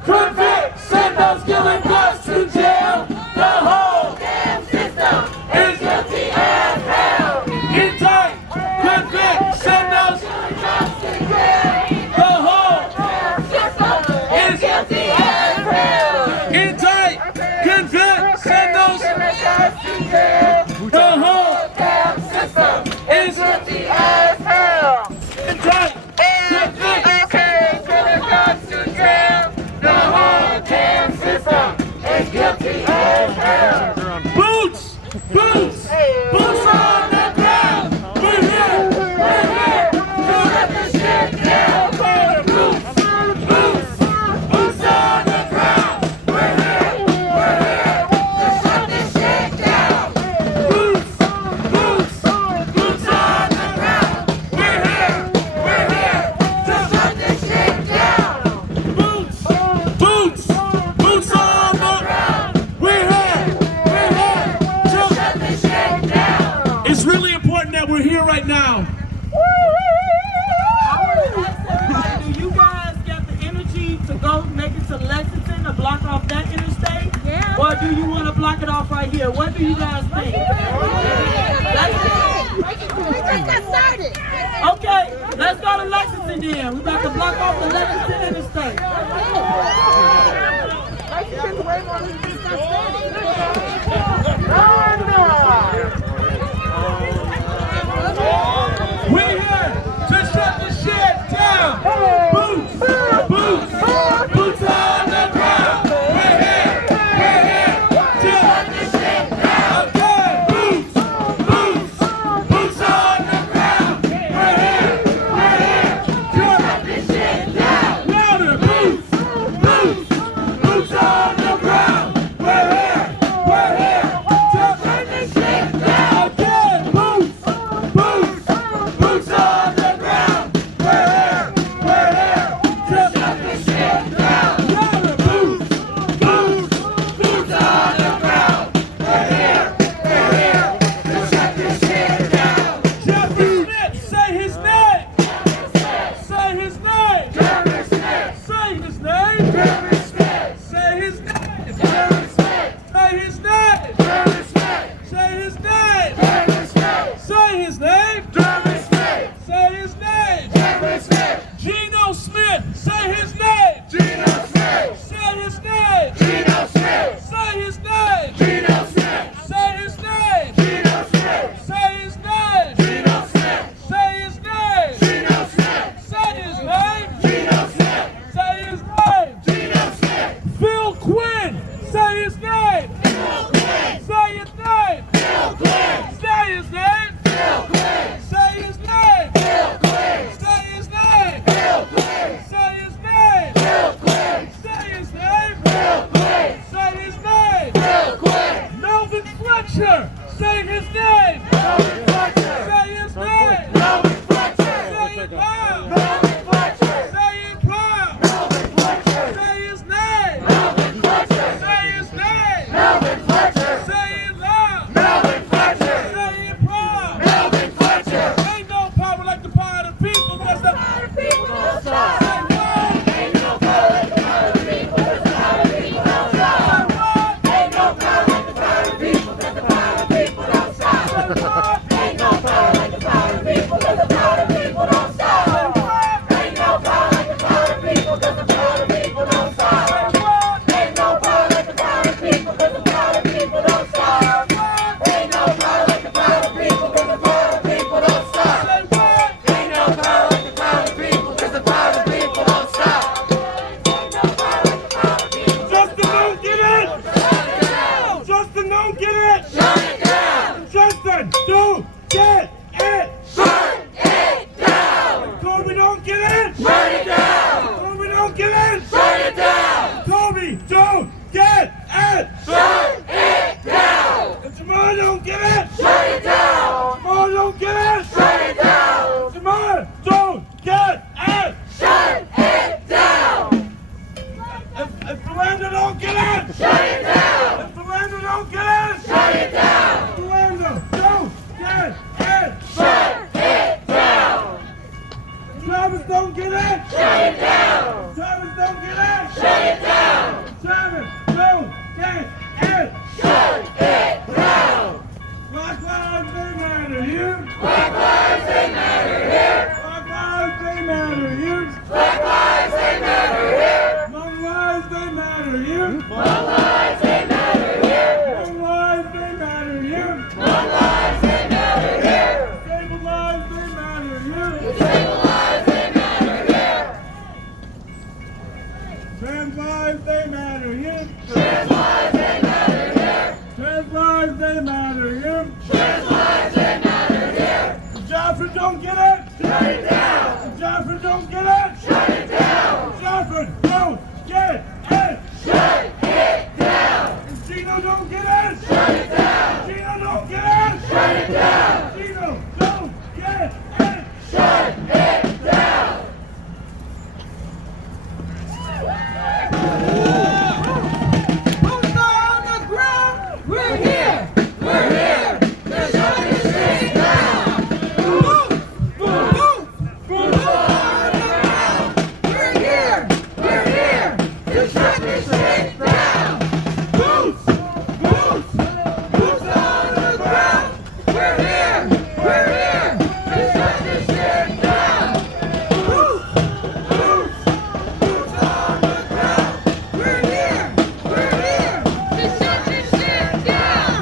Convict! Send those killing cops to jail. The whole damn system is guilty as hell. Indict! Convict! Send those killing cops to jail. The whole damn system is guilty as hell. Indict! Convict! Send those killing cops to jail. The whole damn system is guilty as hell. Indict! Convict! Send killing cops to jail. The whole damn system is guilty as hell. Boots! Boots! Boots on the ground! We're here! We're here! To shut this shit down! Boots! Boots! Boots on the ground! We're here! We're here! To shut this shit down! Boots! Boots! Boots on the ground! We're here! We're here! To shut this shit down! Boots! Boots! Boots on the ground! We're here! We're here! To shut this shit down! It's really important that we're here right now. I want to ask everybody, do you guys get the energy to go make it to Lexington to block off that interstate? Yeah. Or do you want to block it off right here? What do you guys think? We just got started. Okay, let's go to Lexington then. We're about to block off the Lexington interstate. Lexington's way more than just got started. We're here to shut the shit down. Boots! Boots! Boots on the ground. We're here! We're here to shut the shit down. Okay! Boots! Boots! Boots on the ground. We're here! We're here to shut the shit down. Louder! Boots! Boots! his name. Say his name. Say his name. Say his name. Say his name. Say his name. Say his name. Say his name. Melvin Fletcher. Say his name. Say his name. Say it loud. Say it proud. Say his name. Say his name. Say it loud. Say it proud. Ain't no power like the power of the people. Because the power of the people don't stop. Say what? Ain't no power like the power of the people. Because the power of the people don't stop. Say what? Ain't no power like the power of the people. Because the power of the people don't stop. Say what? Ain't no power like the power of the people. Because the power of the people don't stop. Say what? Ain't no power like the power of the people. Because the power of the people don't stop. Say what? Ain't no power like the power of the people. Because the power of the people don't stop. Say what? Ain't no power like the power of the people. Because the power of the people don't stop. Say what? Ain't no power like the power of the people. Because the power of the people don't stop. Ain't no power like the power of the people. Justin, don't get it! Justin, don't get it! Shut it down! Justin, don't get it! Shut it down! Kobe, don't get it! Shut it down! Kobe, don't get it! Shut it down! Kobe, don't get it! Shut it down! And Jamar, don't get it! Shut it down! Jamar, don't get it! Shut it down! Jamar, don't get it! Shut it down! If Philando don't get it! Shut it down! If Philando don't get it! Shut it down! Philando, don't get it! Shut it down! Travis, don't get it! Shut it down! Travis, don't get it! Shut it down! Travis, don't get it! Shut it down! Black lives, they matter here! Black lives, they matter here! Black lives, they matter here! Black lives, they matter here! Long lives, they matter here! Long lives, they matter here! Long lives, they matter here! Long lives, they matter here! Disabled lives, they matter here! Disabled lives, they matter here! Trans lives, they matter here! Trans lives, they matter here! Trans lives, they matter here! Trans lives, they matter here! If Joffrey don't get it! Shut it down! If Joffrey don't get it! Shut it down! Joffrey don't get it! Shut it down! If Gino don't get it! Shut it down! Gino don't get it! Shut it down! Gino don't get it! Shut it down! Boots on the ground. We're here. We're here to shut this shit down! Boots. Boots. Boots on the ground. We're here to shut this shit down! Boots. Boots. Boots on the ground. We're here to shut this shit down! Boots. Boots. Boots on the ground. We're here to shut this shit down!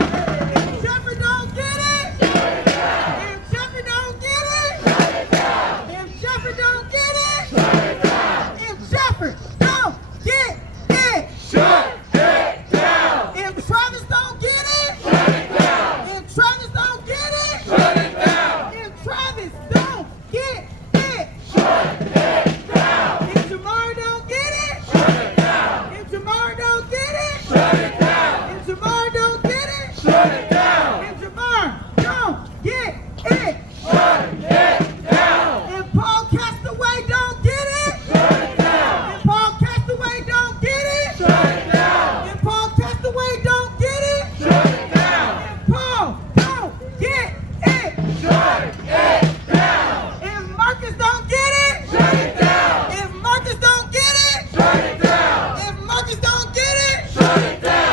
If Jeffrey don't get it, Shut it down! if Jeffrey don't get it, Shut it down! if Jeffrey don't get it, Shut it down! if Jeffrey don't get it, Shut it down! if Travis don't get it, Shut it down! if Travis don't get it, Shut it down! if Travis don't get it, Shut it down! if Jamar don't get it, Shut it down! if Jamar don't get it, Shut it down! if Jamar don't get it, Shut it down! if Jamar don't get it, Shut it down! if Paul Castaway don't get it, Shut it down! if Paul Castaway don't get it, Shut it down! if Paul Castaway don't get it, Shut it down! if Paul don't get it, Shut it down! if Marcus don't get it, Shut it down! if Marcus don't get it, Shut it down! if Marcus don't get it, Shut it down!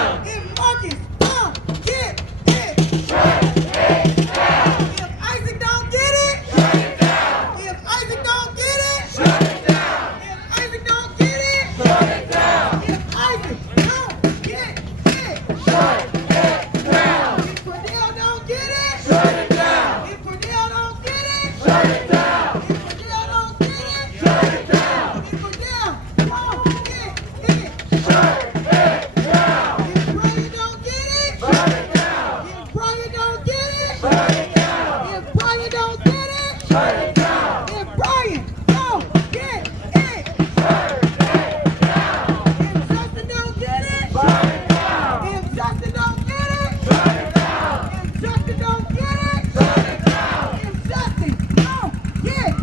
Shut it down. If Justin don't get it, Shut it down. if Justin don't get it, Shut it down. if Justin don't get it.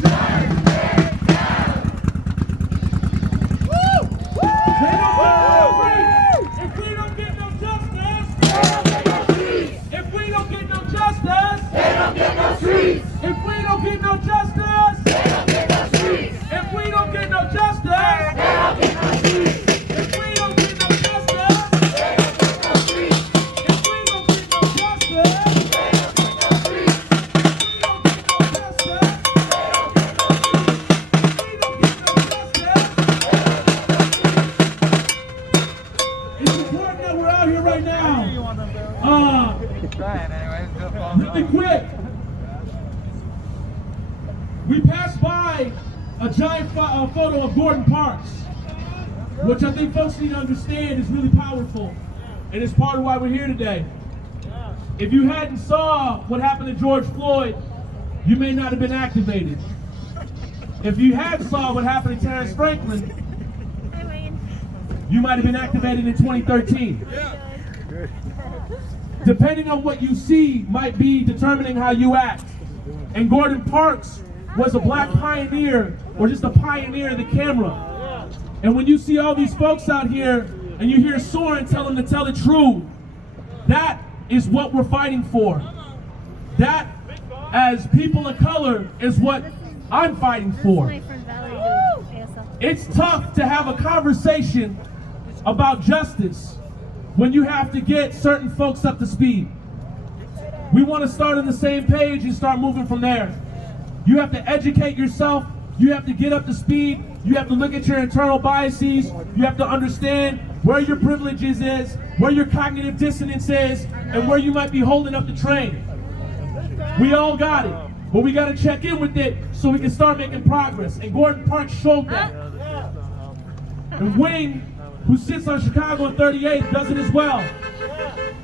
Shut it down. If we don't get no justice, They don't get no streets. if we don't get no justice, They don't get no streets. if we don't get no justice, They don't get no streets. if we don't get no justice, They don't get no streets. if we don't get no justice, They don't get no streets. if we don't get no justice, They don't get no streets. if we don't get no justice, it's important that we're out here right now. Really quick. We passed by a giant photo of Gordon Parks, which I think folks need to understand is really powerful, and it's part of why we're here today. If you hadn't saw what happened to George Floyd, you may not have been activated. If you had saw what happened to Terrence Franklin, you might have been activated in 2013. Depending on what you see might be determining how you act. And Gordon Parks was a black pioneer, or just a pioneer of the camera. And when you see all these folks out here and you hear Soren tell them to tell the truth, that is what we're fighting for. That, as people of color, is what I'm fighting for. It's tough to have a conversation about justice when you have to get certain folks up to speed. We want to start on the same page and start moving from there. You have to educate yourself. You have to get up to speed. You have to look at your internal biases. You have to understand where your privileges is, where your cognitive dissonance is, and where you might be holding up the train. We all got it, but we got to check in with it so we can start making progress. And Gordon Parks showed that. And Wing, who sits on Chicago on 38th, does it as well.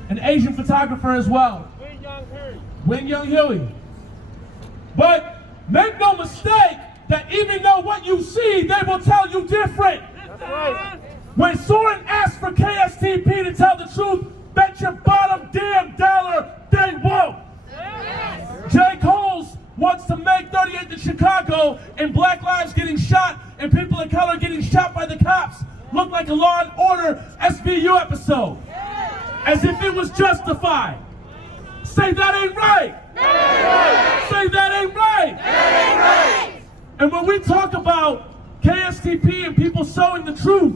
An Asian photographer as well. Wing Young Huey. But make no mistake that even though what you see, they will tell you different. When Soren asked for KSTP to tell the truth, bet your bottom damn dollar they won't. Jay Coles wants to make 38th in Chicago and black lives getting shot and people of color getting shot by the cops look like a Law and Order SVU episode. As if it was justified. Say that ain't right. Say that ain't right. And when we talk about KSTP and people showing the truth,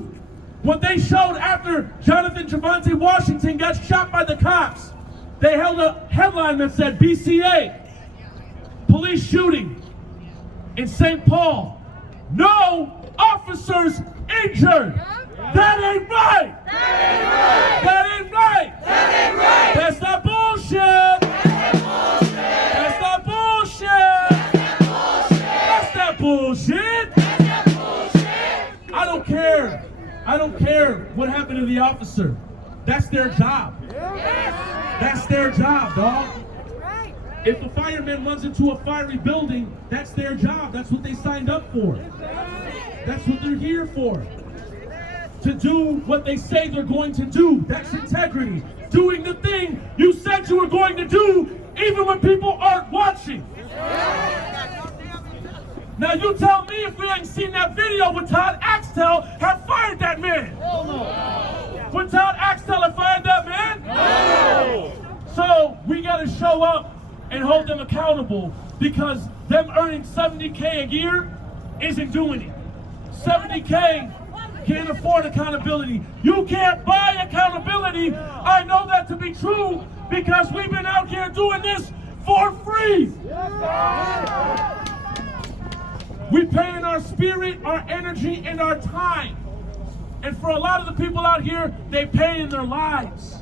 what they showed after Jonathan Javante Washington got shot by the cops, they held a headline that said BCA, police shooting in St. Paul. No officers injured. That ain't right. That ain't right. That's not bullshit. That's not bullshit. That's not bullshit. I don't care. I don't care what happened to the officer. That's their job. That's their job, dog. If the fireman runs into a fiery building, that's their job. That's what they signed up for. That's what they're here for. To do what they say they're going to do. That's integrity. Doing the thing you said you were going to do, even when people aren't watching. Now you tell me if we ain't seen that video when Todd Axtell had fired that man. When Todd Axtell had fired that man? So we gotta show up and hold them accountable, because them earning $70K a year isn't doing it. $70K can't afford accountability. You can't buy accountability. I know that to be true because we've been out here doing this for free. We pay in our spirit, our energy, and our time. And for a lot of the people out here, they pay in their lives.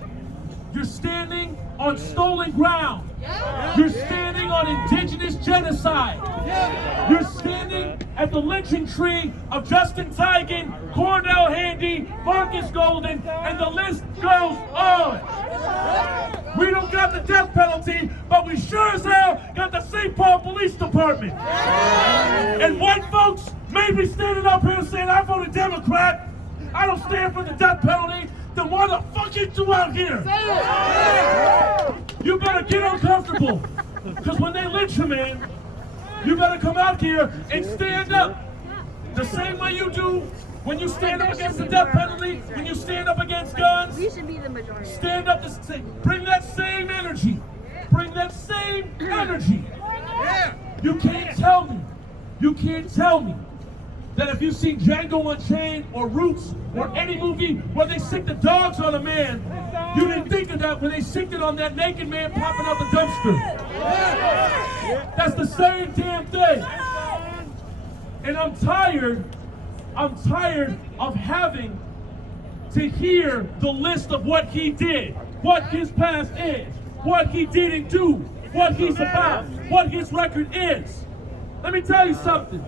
You're standing on stolen ground. You're standing on indigenous genocide. You're standing at the lynching tree of Justin Tigan, Cornell Handy, Marcus Golden, and the list goes on. We don't got the death penalty, but we sure as hell got the St. Paul Police Department. And white folks may be standing up here saying, I voted Democrat. I don't stand for the death penalty. the fuck is you out here? You better get uncomfortable. Because when they lynch you, man, you better come out here and stand up. The same way you do when you stand up against the death penalty, when you stand up against guns. We should be the majority. Stand up to say, bring that same energy. Bring that same energy. You can't tell me that if you've seen Django Unchained or Roots or any movie where they sick the dogs on a man, you didn't think of that when they sicked it on that naked man popping out the dumpster. That's the same damn thing. And I'm tired of having to hear the list of what he did, what his past is, what he didn't do, what he's about, what his record is. Let me tell you something.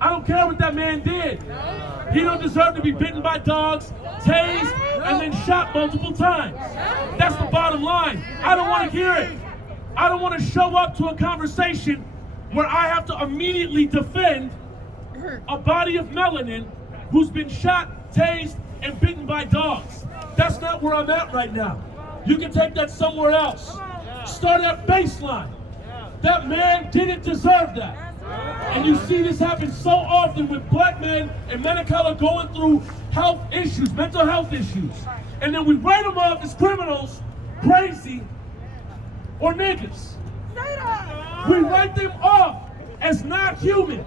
I don't care what that man did. He don't deserve to be bitten by dogs, tased, and then shot multiple times. That's the bottom line. I don't want to hear it. I don't want to show up to a conversation where I have to immediately defend a body of melanin who's been shot, tased, and bitten by dogs. That's not where I'm at right now. You can take that somewhere else. Start at baseline. That man didn't deserve that. And you see this happen so often with black men and men of color going through health issues, mental health issues. And then we write them off as criminals, crazy, or niggas. We write them off as not human.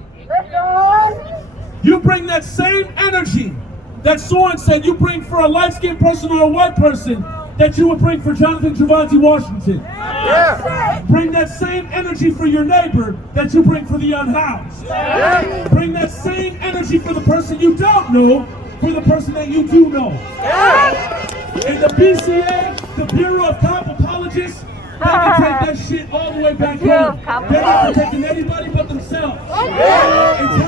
You bring that same energy that Soren said you bring for a light-skinned person or a white person that you would bring for Jonathan Javante Washington. Yeah. Bring that same energy for your neighbor that you bring for the unhoused. Yeah. Bring that same energy for the person you don't know for the person that you do know. Yeah. And the BCA, the Bureau of Cop Apologists, they can take that shit all the way back home. They're not protecting anybody but themselves. Yeah. And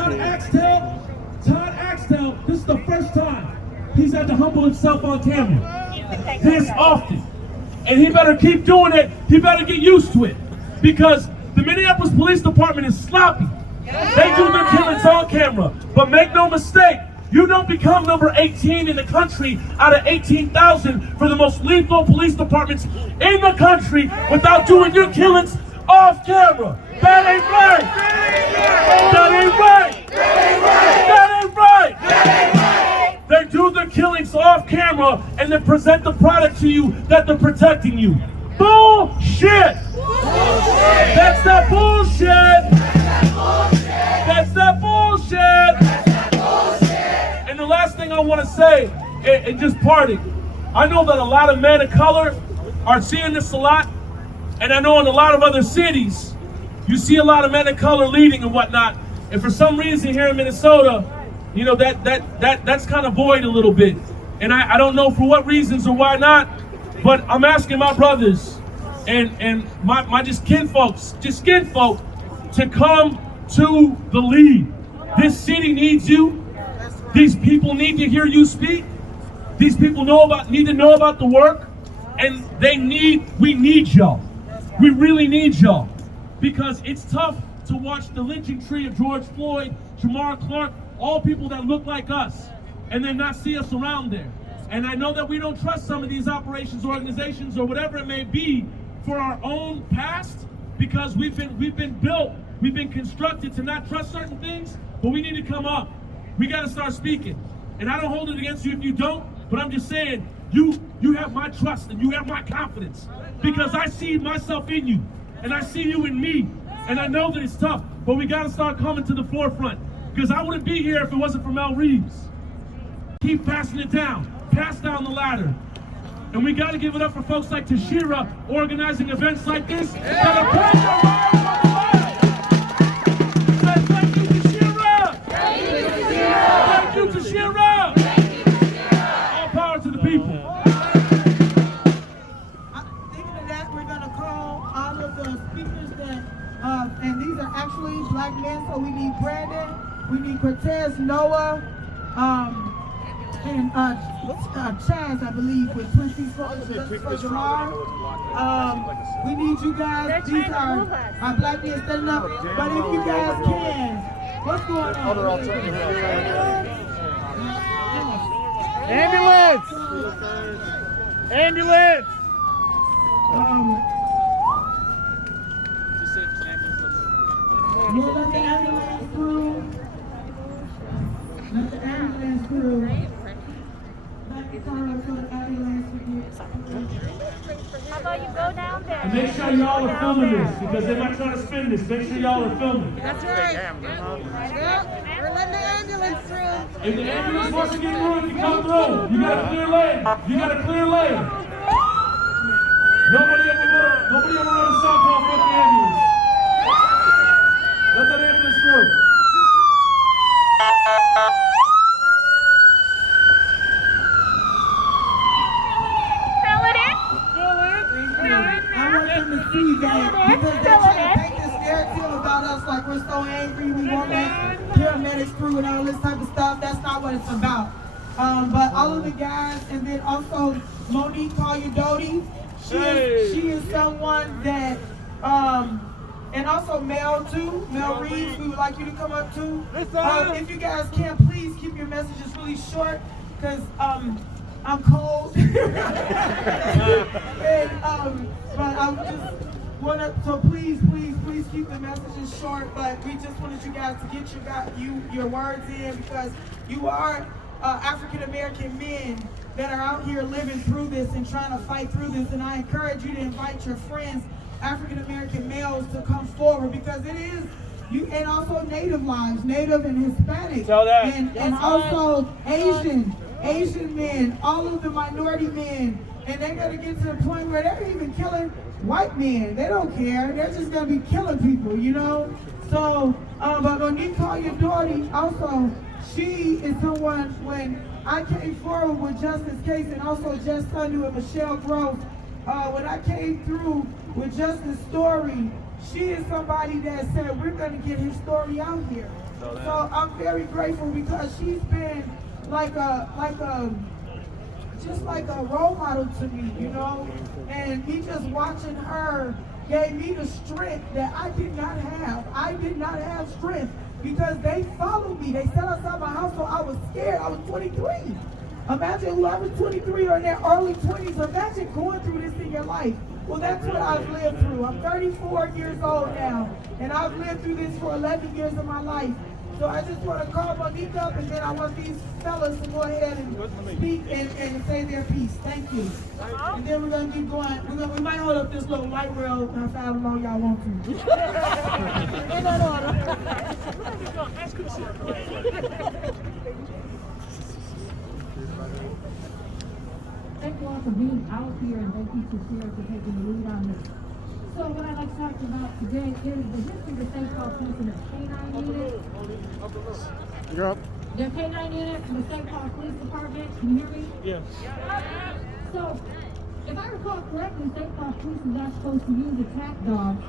Todd Axtell, this is the first time he's had to humble himself on camera this often. And he better keep doing it. He better get used to it. Because the Minneapolis Police Department is sloppy. They do their killings on camera. But make no mistake, you don't become number 18 in the country out of 18,000 for the most lethal police departments in the country without doing your killings off camera. That ain't right. That ain't right. That ain't right. They do their killings off camera and then present the product to you that they're protecting you. Bullshit! That's that bullshit! That's that bullshit! And the last thing I want to say, and just parting, I know that a lot of men of color are seeing this a lot, and I know in a lot of other cities, you see a lot of men of color leading and whatnot, and for some reason here in Minnesota, you know, that's kind of void a little bit. And I don't know for what reasons or why not, but I'm asking my brothers and my just kinfolk to come to the lead. This city needs you. These people need to hear you speak. These people need to know about the work, and we need y'all. We really need y'all. Because it's tough to watch the lynching tree of George Floyd, Jamar Clark, all people that look like us, and then not see us around there. And I know that we don't trust some of these operations, organizations, or whatever it may be for our own past, because we've been built, we've been constructed to not trust certain things, but we need to come up. We got to start speaking. And I don't hold it against you if you don't, but I'm just saying, you have my trust and you have my confidence, because I see myself in you, and I see you in me, and I know that it's tough, but we got to start coming to the forefront. Because I wouldn't be here if it wasn't for Mel Reeves. Keep passing it down. Pass down the ladder. And we got to give it up for folks like Tashira organizing events like this that are putting their lives on the line. Thank you, Tashira. Thank you, Tashira. Thank you, Tashira. All power to the people. Thinking of that, we're going to call all of the speakers that, and these are actually black men, so we need Brandon. We need Cortez, Noah, and Chaz, I believe, with Quincy for Jamar. We need you guys. These are our black men standing up. But if you guys can, what's going on? Ambulance! Ambulance! We'll let the ambulance crew. Let the ambulance crew. Let the car for the ambulance crew. How about you go down there? And make sure y'all are filming this because they're not trying to spin this. Make sure y'all are filming. That's right. We're letting the ambulance through. If the ambulance wants to get through, it can come through. You got a clear lane. You got a clear lane. Nobody ever wrote a song called Fuck the Ambulance. Let that ambulance through. I want them to see that because they're trying to paint this narrative about us like we're so angry, we won't let paramedics through and all this type of stuff. That's not what it's about. But all of the guys, and then also Monique Doty, she is someone that, and also Mel too, Mel Reeves, we would like you to come up too. If you guys can, please keep your messages really short because I'm cold. And, but I just want to, so please keep the messages short. But we just wanted you guys to get your words in because you are African American men that are out here living through this and trying to fight through this. And I encourage you to invite your friends, African American males, to come forward because it is you, and also Native lives, Native and Hispanic, and also Asian men, all of the minority men, and they're gonna get to the point where they're even killing white men. They don't care. They're just gonna be killing people, you know. So, but Monique Doty also, she is someone when I came forward with Justice Case and also Just Sunday with Michelle Gross. When I came through with Justice Story, she is somebody that said we're gonna get his story out here. So I'm very grateful because she's been just like a role model to me, you know, and me just watching her gave me the strength that I did not have. I did not have strength because they followed me. They set outside my house, so I was scared. I was 23. Imagine whoever's 23 or in their early 20s, imagine going through this in your life. Well, that's what I've lived through. I'm 34 years old now, and I've lived through this for 11 years of my life. So I just want to call Monique up, and then I want these fellas to go ahead and speak and say their piece. Thank you. And then we're going to keep going. We might hold up this little light rail and how long y'all want to. In that order. Thank you all for being out here, and thank you to Sarah for taking the lead on this. So what I'd like to talk about today is the history of the St. Paul Police and the K-9 unit. The K-9 unit from the St. Paul Police Department. Can you hear me? Yes. So, if I recall correctly, St. Paul Police is not supposed to use attack dogs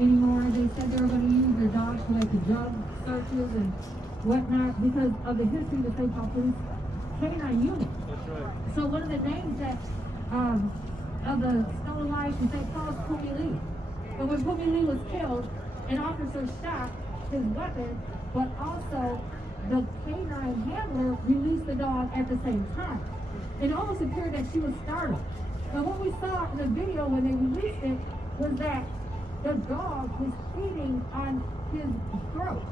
anymore. They said they were going to use their dogs for like the drug searches and whatnot because of the history of the St. Paul Police K-9 unit. That's right. So one of the names that of the stolen life in St. Paul is Pumi Lee. But when Pumi Lee was killed, an officer shot his weapon, but also the K-9 handler released the dog at the same time. It almost appeared that she was startled. But what we saw in the video when they released it was that the dog was feeding on his throat.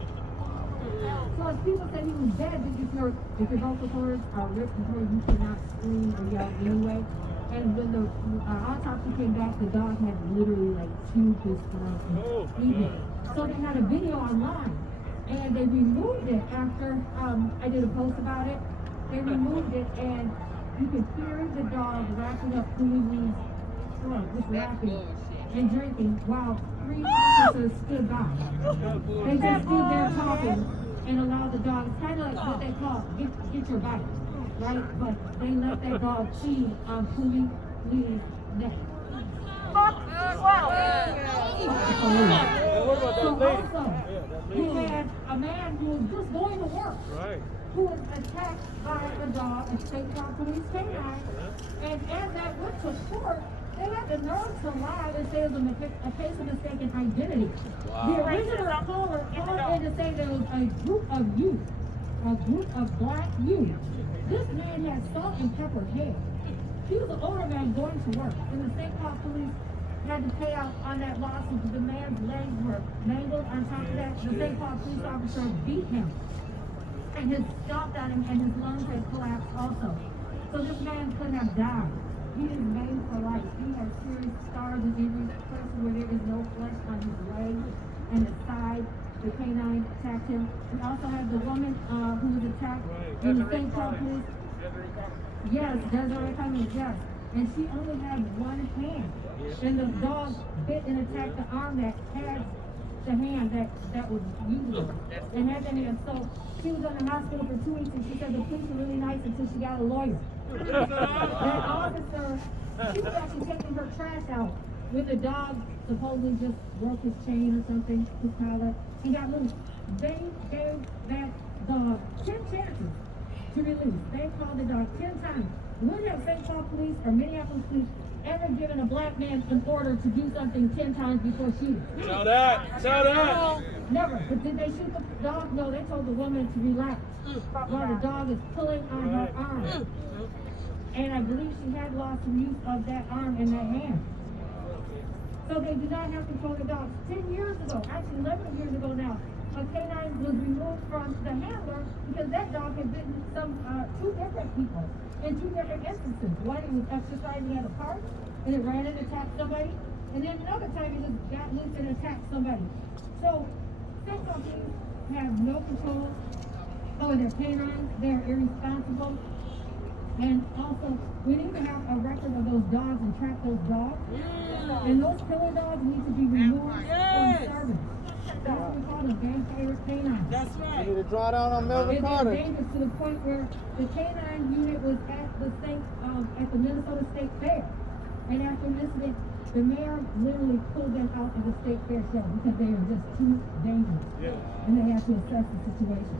So as people said he was dead because if your vocal cords are ripped and torn, you cannot scream or yell anyway. And when the autopsy came back, the dog had literally like chewed his throat and eaten it. So they had a video online, and they removed it after I did a post about it. They removed it, and you could hear the dog wrapping up Pumi Lee's throat, just wrapping and drinking, while 3 officers stood by. They just stood there talking and allowed the dog, it's kind of like what they call get your bite, right? But they let that dog feed on Pumi Lee's neck. So also, we had a man who was just going to work, who was attacked by a dog at St. Paul Police K-9, and as that went to court, they had the nerve to lie and say it was a case of mistaken identity. The original caller called in to say there was a group of youth, a group of black youth, This man had salt and pepper hair. He was an older man going to work, and the St. Paul police had to pay out on that lawsuit because the man's legs were mangled. On top of that, the St. Paul police officer beat him and had stomped on him, and his lungs had collapsed also. So this man could have died. He is maimed for life. He has serious scars and injuries, places where there is no flesh on his legs and his side. The canine attacked him. We also have the woman who was attacked in the St. Paul police. Yes, Desiree Cummings, yes. And she only had one hand. And the dog bit and attacked the arm that had the hand that was usable. And had the hand. So she was in the hospital for 2 weeks, and she said the police were really nice until she got a lawyer. That officer, she was actually taking her trash out when the dog supposedly just broke his chain or something, his collar, and got loose. They gave that dog 10 chances to release. They called the dog 10 times. When have St. Paul police or Minneapolis police ever given a black man an order to do something 10 times before shooting? Shout out! Shout out! Never. But did they shoot the dog? No, they told the woman to relax while the dog is pulling on her arm. And I believe she had lost the use of that arm and that hand. So they did not have control of the dogs. 10 years ago, actually 11 years ago now, a canine was removed from the handler because that dog had bitten two different people in 2 different instances. One, it was exercising at a park, and it ran and attacked somebody. And then another time, it just got loose and attacked somebody. So, St. Paul police have no control over their canines. They're irresponsible. And also, we need to have a record of those dogs and track those dogs. And those killer dogs need to be removed from service. That's what we call a vampire canine. That's right. You need to draw down on Melvin Carter. It's dangerous to the point where the canine unit was at the Minnesota State Fair. And after an incident, the mayor literally pulled them out of the State Fair show because they are just too dangerous. And they have to assess the situation.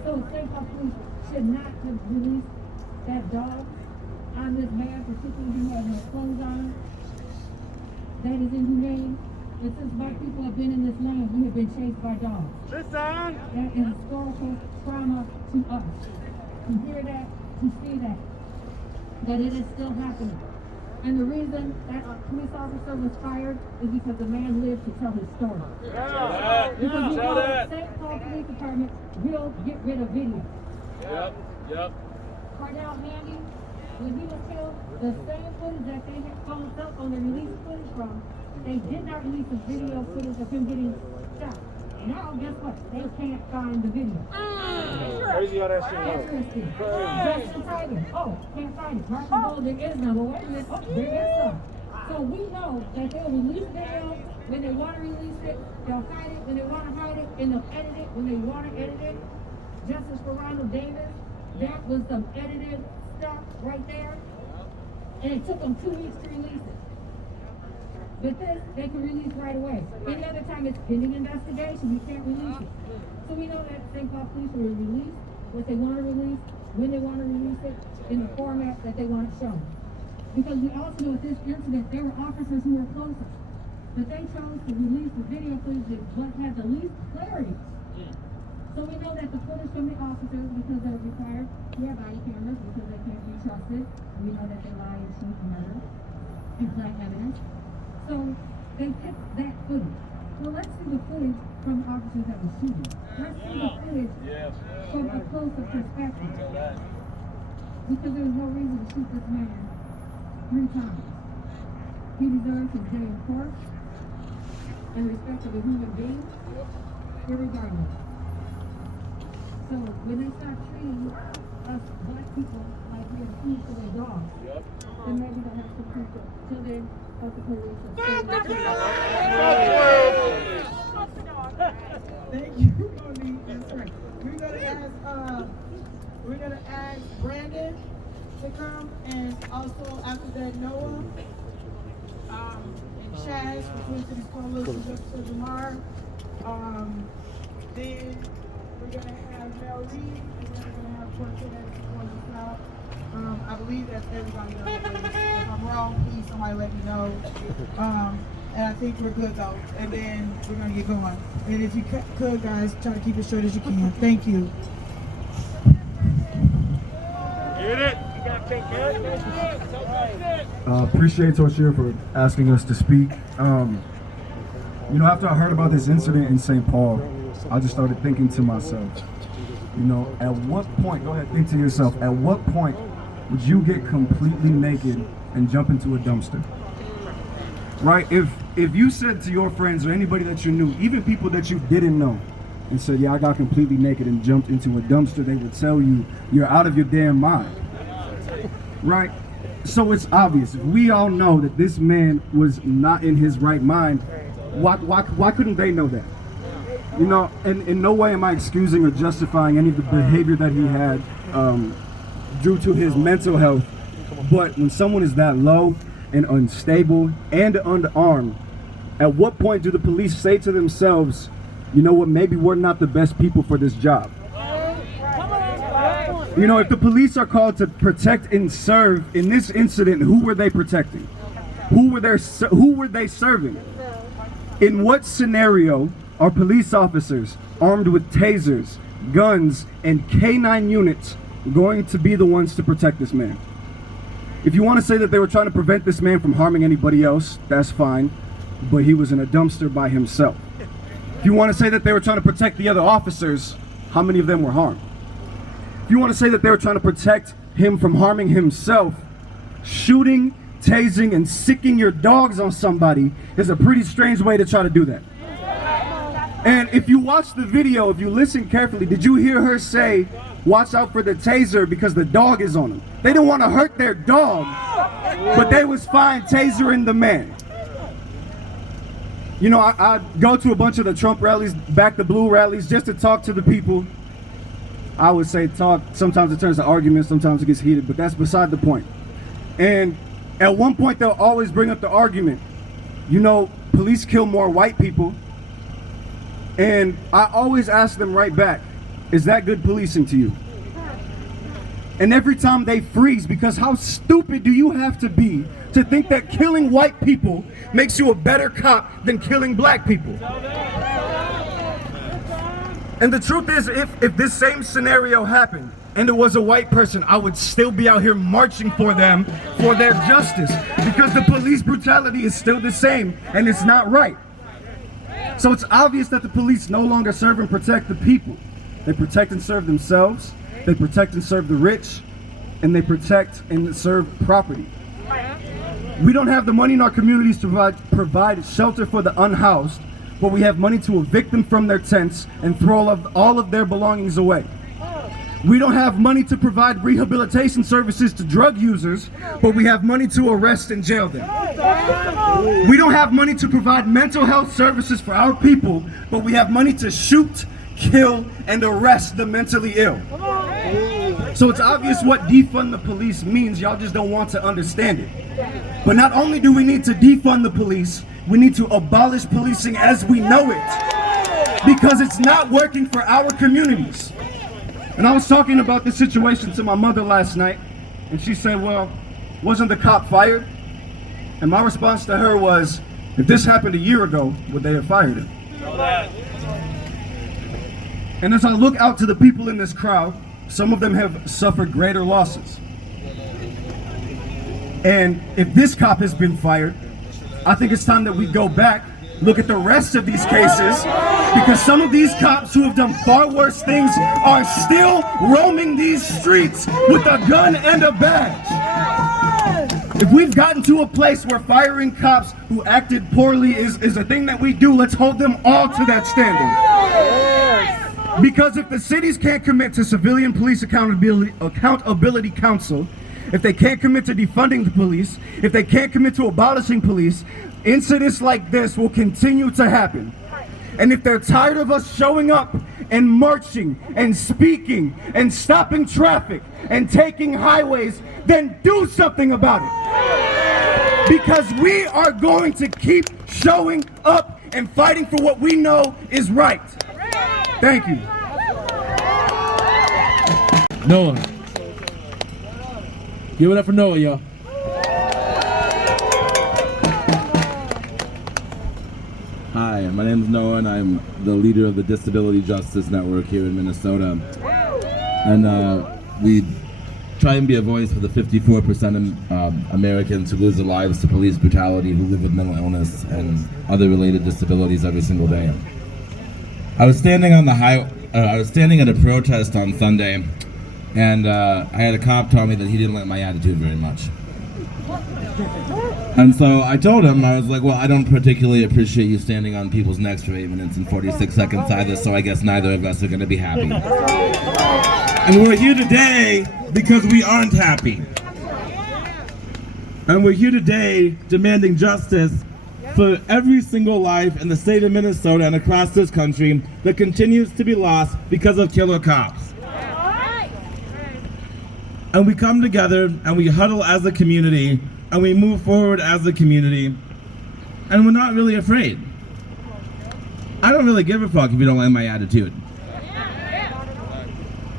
So St. Paul police should not have released that dog on this man, particularly who had no clothes on. That is inhumane. And since black people have been in this land, we have been chased by dogs. Listen! That is historical trauma to us. To hear that, to see that it is still happening. And the reason that police officer was fired is because the man lived to tell his story. Because we know the St. Paul Police Department will get rid of video. Yep. Cardell Handy, when he was killed, the same footage that they had cell phone they released footage from, they did not release the video footage of him getting shot. Now, guess what? They can't find the video. Crazy how that shit goes. Interesting. Justin Tiger. Oh, can't find it. Martin Bull, there is none. But wait a minute. Oh, there is some. So we know that they'll release video when they want to release it. They'll hide it when they want to hide it. And they'll edit it when they want to edit it. Justice for Ronald Davis. That was some edited stuff right there. And it took them 2 weeks to release it. But this, they can release right away. Any other time it's pending investigation, we can't release it. So we know that St. Paul police will release what they want to release, when they want to release it, in the format that they want it shown. Because we also know with this incident, there were officers who were closer. But they chose to release the video footage that had the least clarity. So we know that the footage from the officers, because they're required to have body cameras because they can't be trusted. We know that they lie and cheat and murder and plant evidence. So they picked that footage. Well, let's see the footage from the officers that were shooting. Let's see the footage from a closer perspective. Because there was no reason to shoot this man 3 times. He deserves his day in court and respect of a human being, irregardless. So when they start treating us black people like we are food for their dogs, then maybe they'll have some people till then of the police. Thank you, Monique. That's right. We're gonna ask Brandon to come, and also after that Noah, and Chaz from Twin Cities Coalition Justice for Jamar. Then we're gonna have Mel Reed, and then we're gonna have Cortez for the South. I believe that's everybody else. If I'm wrong, please somebody let me know. And I think we're good though. And then we're gonna get going. And if you could, guys, try to keep it short as you can. Thank you. Appreciate Toshir for asking us to speak. You know, after I heard about this incident in St. Paul, I just started thinking to myself, you know, at what point, go ahead, think to yourself, at what point would you get completely naked and jump into a dumpster? Right? If you said to your friends or anybody that you knew, even people that you didn't know, and said, yeah, I got completely naked and jumped into a dumpster, they would tell you, you're out of your damn mind. Right? So it's obvious. We all know that this man was not in his right mind. Why couldn't they know that? You know, and in no way am I excusing or justifying any of the behavior that he had due to his mental health. But when someone is that low and unstable and unarmed, at what point do the police say to themselves, you know what, maybe we're not the best people for this job? You know, if the police are called to protect and serve in this incident, who were they protecting? Who were they serving? In what scenario are police officers armed with tasers, guns, and K9 units going to be the ones to protect this man? If you want to say that they were trying to prevent this man from harming anybody else, that's fine, but he was in a dumpster by himself. If you want to say that they were trying to protect the other officers, how many of them were harmed? If you want to say that they were trying to protect him from harming himself, shooting, tasing, and sicking your dogs on somebody is a pretty strange way to try to do that. And if you watch the video, if you listen carefully, did you hear her say, watch out for the taser because the dog is on him? They didn't want to hurt their dog, but they was fine tasering the man. You know, I go to a bunch of the Trump rallies, back the blue rallies, just to talk to the people. I would say talk, sometimes it turns to arguments, sometimes it gets heated, but that's beside the point. And at one point they'll always bring up the argument, you know, police kill more white people. And I always ask them right back, is that good policing to you? And every time they freeze, because how stupid do you have to be to think that killing white people makes you a better cop than killing black people? And the truth is, if this same scenario happened and it was a white person, I would still be out here marching for them for their justice, because the police brutality is still the same and it's not right. So it's obvious that the police no longer serve and protect the people. They protect and serve themselves, they protect and serve the rich, and they protect and serve property. We don't have the money in our communities to provide shelter for the unhoused, but we have money to evict them from their tents and throw all of their belongings away. We don't have money to provide rehabilitation services to drug users, but we have money to arrest and jail them. We don't have money to provide mental health services for our people, but we have money to shoot, kill, and arrest the mentally ill. So it's obvious what defund the police means. Y'all just don't want to understand it. But not only do we need to defund the police, we need to abolish policing as we know it, because it's not working for our communities. And I was talking about this situation to my mother last night, and she said, well, wasn't the cop fired? And my response to her was, if this happened a year ago, would they have fired him? And as I look out to the people in this crowd, some of them have suffered greater losses. And if this cop has been fired, I think it's time that we go back, look at the rest of these cases, because some of these cops who have done far worse things are still roaming these streets with a gun and a badge. If we've gotten to a place where firing cops who acted poorly is a thing that we do, let's hold them all to that standard. Because if the cities can't commit to Civilian Police Accountability Council, if they can't commit to defunding the police, if they can't commit to abolishing police, incidents like this will continue to happen. And if they're tired of us showing up and marching and speaking and stopping traffic and taking highways, then do something about it. Because we are going to keep showing up and fighting for what we know is right. Thank you. Noah. Give it up for Noah, y'all. Hi, my name is Noah, and I'm the leader of the Disability Justice Network here in Minnesota. And we try and be a voice for the 54% of Americans who lose their lives to police brutality, who live with mental illness and other related disabilities every single day. I was standing on the I was standing at a protest on Sunday, and I had a cop tell me that he didn't like my attitude very much. And so I told him, I was like, well, I don't particularly appreciate you standing on people's necks for 8 minutes and 46 seconds either, so I guess neither of us are going to be happy. And we're here today because we aren't happy. And we're here today demanding justice for every single life in the state of Minnesota and across this country that continues to be lost because of killer cops. And we come together and we huddle as a community and we move forward as a community, and we're not really afraid. I don't really give a fuck if you don't like my attitude.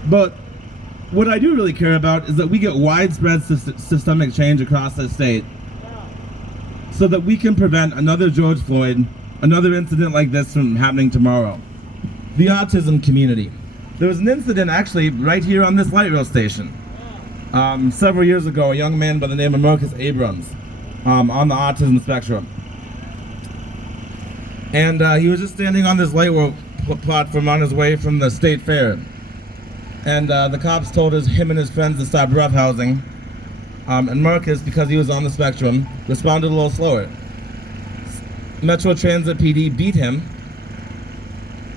But what I do really care about is that we get widespread systemic change across the state so that we can prevent another George Floyd, another incident like this from happening tomorrow. The autism community. There was an incident actually right here on this light rail station. Several years ago, a young man by the name of Marcus Abrams on the autism spectrum. And he was just standing on this light rail platform on his way from the state fair. And the cops told him and his friends to stop roughhousing. And Marcus, because he was on the spectrum, responded a little slower. Metro Transit PD beat him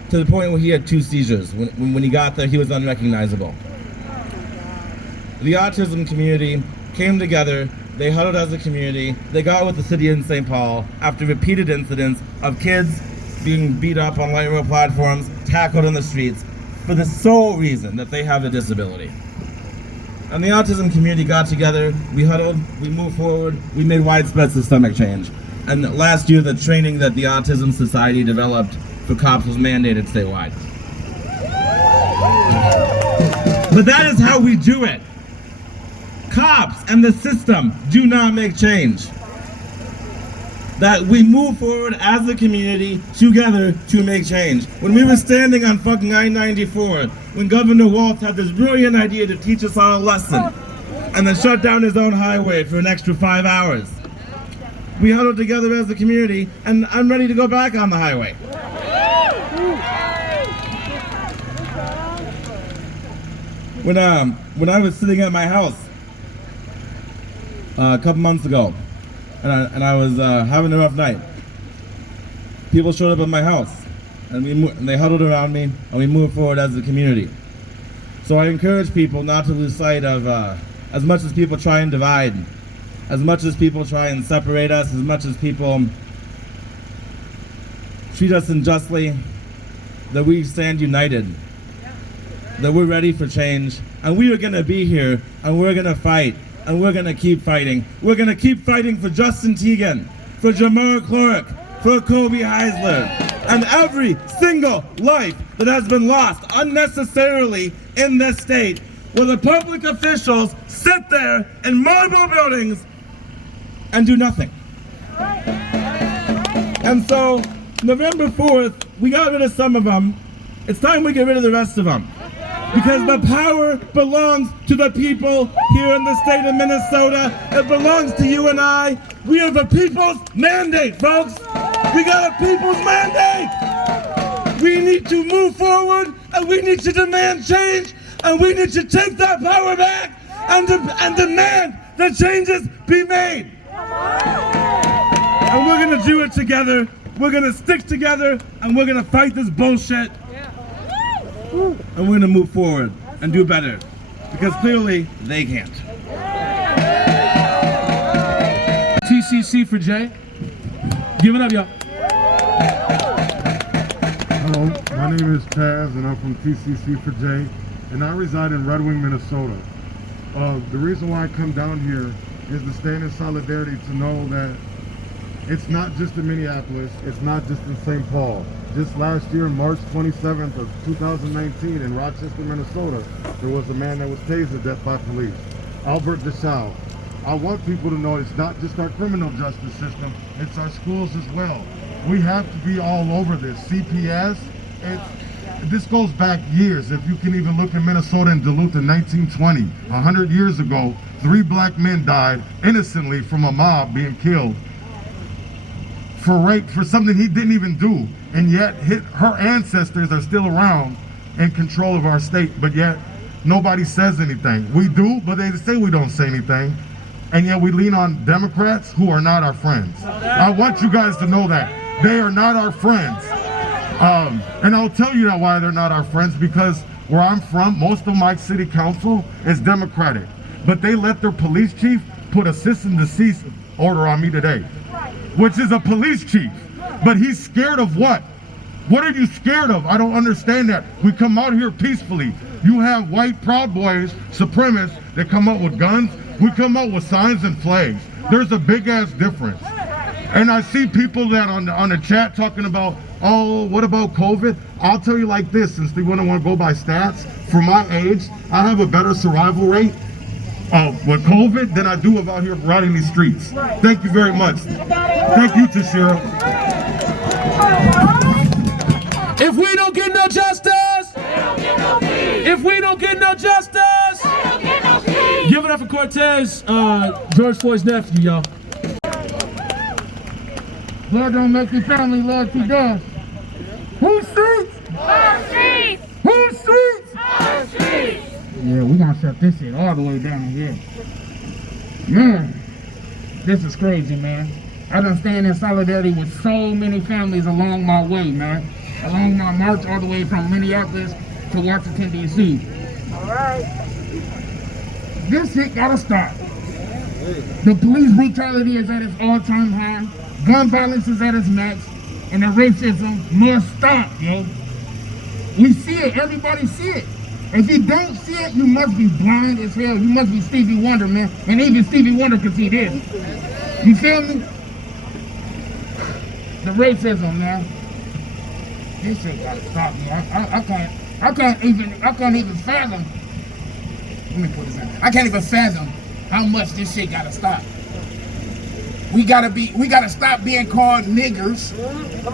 to the point where he had 2 seizures. When he got there, he was unrecognizable. The autism community came together, they huddled as a community, they got with the city in St. Paul after repeated incidents of kids being beat up on light rail platforms, tackled in the streets, for the sole reason that they have a disability. And the autism community got together, we huddled, we moved forward, we made widespread systemic change. And last year, the training that the Autism Society developed for cops was mandated statewide. But that is how we do it. Cops and the system do not make change. That we move forward as a community together to make change. When we were standing on fucking I-94, when Governor Walz had this brilliant idea to teach us all a lesson and then shut down his own highway for an extra 5 hours, we huddled together as a community, and I'm ready to go back on the highway. When I was sitting at my house a couple months ago, and I was having a rough night, people showed up at my house, and they huddled around me, and we moved forward as a community. So I encourage people not to lose sight of, as much as people try and divide, as much as people try and separate us, as much as people treat us unjustly, that we stand united, that we're ready for change, and we are going to be here, and we're going to fight, and we're going to keep fighting. We're going to keep fighting for Justin Teigen, for Jamar Clark, for Kobe Heisler, and every single life that has been lost unnecessarily in this state, where the public officials sit there in marble buildings and do nothing. And so, November 4th, we got rid of some of them. It's time we get rid of the rest of them. Because the power belongs to the people here in the state of Minnesota. It belongs to you and I. We have a people's mandate, folks. We got a people's mandate. We need to move forward, and we need to demand change, and we need to take that power back and demand that changes be made. And we're gonna do it together. We're gonna stick together, and we're gonna fight this bullshit. And we're gonna move forward and do better, because clearly they can't. TCC for Jay. Give it up, y'all. Hello, my name is Taz, and I'm from TCC for Jay, and I reside in Red Wing, Minnesota. The reason why I come down here is to stand in solidarity, to know that it's not just in Minneapolis, it's not just in St. Paul. Just last year, March 27th of 2019 in Rochester, Minnesota, there was a man that was tasered to death by police, Albert DeShaw. I want people to know it's not just our criminal justice system, it's our schools as well. We have to be all over this. CPS, this goes back years. If you can even look in Minnesota and Duluth in 1920, 100 years ago, 3 black men died innocently from a mob being killed for rape, for something he didn't even do. And yet her ancestors are still around in control of our state, but yet nobody says anything. We do, but they say we don't say anything. And yet we lean on Democrats who are not our friends. I want you guys to know that. They are not our friends. And I'll tell you that why they're not our friends, because where I'm from, most of my city council is Democratic. But they let their police chief put a cease and desist order on me today, which is a police chief. But he's scared of what? What are you scared of? I don't understand that. We come out here peacefully. You have white Proud Boys, supremacists, that come out with guns. We come out with signs and flags. There's a big ass difference. And I see people that on the chat talking about, oh, what about COVID? I'll tell you like this, since they want to go by stats, for my age, I have a better survival rate with COVID than I do out here riding these streets. Thank you very much. Thank you, Tashira. If we don't get no justice, if we don't get no justice, give it up for Cortez, George Floyd's nephew, y'all. Blood don't make your family, loyalty does. Whose streets? Our streets! Whose streets? Our streets! Yeah, we gonna shut this shit all the way down here. Man, this is crazy, man. I done stand in solidarity with so many families along my way, man. Along my march all the way from Minneapolis to Washington, D.C. All right. This shit gotta stop. The police brutality is at its all-time high. Gun violence is at its max. And the racism must stop, yo. We see it. Everybody see it. If you don't see it, you must be blind as hell. You must be Stevie Wonder, man. And even Stevie Wonder can see this. You feel me? The racism, man. This shit gotta stop, man. I can't even fathom. Let me put this in. I can't even fathom how much this shit gotta stop. We gotta stop being called niggers.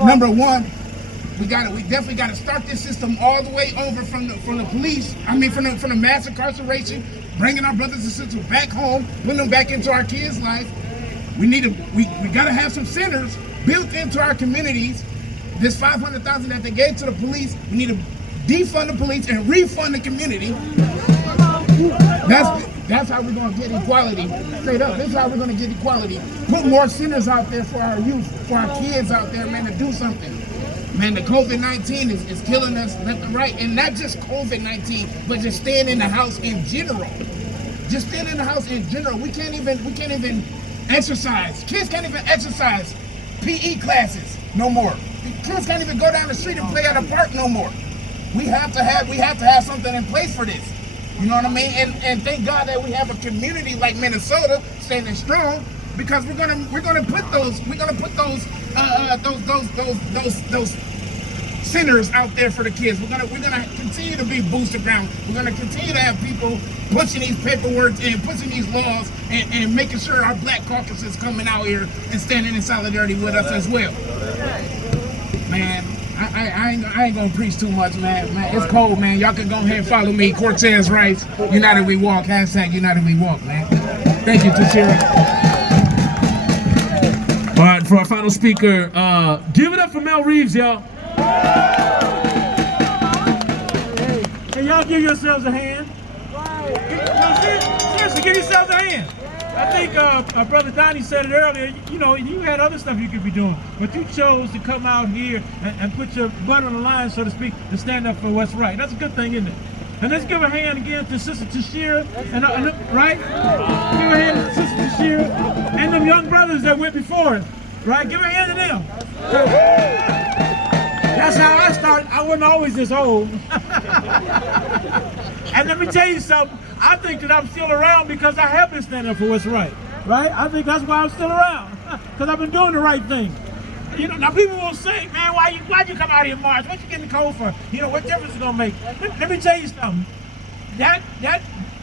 Number one, we definitely gotta start this system all the way over from the police. I mean, from the mass incarceration, bringing our brothers and sisters back home, putting them back into our kids' life. We gotta have some centers built into our communities. This $500,000 that they gave to the police, we need to defund the police and refund the community. That's how we're gonna get equality. Straight up, this is how we're gonna get equality. Put more centers out there for our youth, for our kids out there, man, to do something. Man, the COVID-19 is killing us left and right, and not just COVID-19, but just staying in the house in general. Just staying in the house in general. We can't even exercise. Kids can't even exercise PE classes no more. Kids can't even go down the street and play at a park no more. We have to have something in place for this. You know what I mean? And thank God that we have a community like Minnesota standing strong, because we're gonna put those centers out there for the kids. We're gonna continue to be boosted ground. We're gonna continue to have people pushing these paperwork and pushing these laws and making sure our Black caucus is coming out here and standing in solidarity with us as well. Man, I ain't gonna preach too much, man. It's cold, man. Y'all can go ahead and follow me. Cortez Rice, United We Walk, # United We Walk, man. Thank you, Tashira. All right, for our final speaker, give it up for Mel Reeves, y'all. Hey, y'all give yourselves a hand. Seriously, give yourselves a hand. I think our brother Donnie said it earlier. You know, you had other stuff you could be doing, but you chose to come out here and put your butt on the line, so to speak, to stand up for what's right. That's a good thing, isn't it? And let's give a hand again to Sister Tashira, right? Give a hand to Sister Tashira and them young brothers that went before us, right? Give a hand to them. That's how I started. I wasn't always this old. And let me tell you something. I think that I'm still around because I have been standing up for what's right. Right? I think that's why I'm still around. Because I've been doing the right thing. You know, now people will say, man, why'd you come out here and march? What you getting cold for? You know, what difference is it gonna make? Let me tell you something. That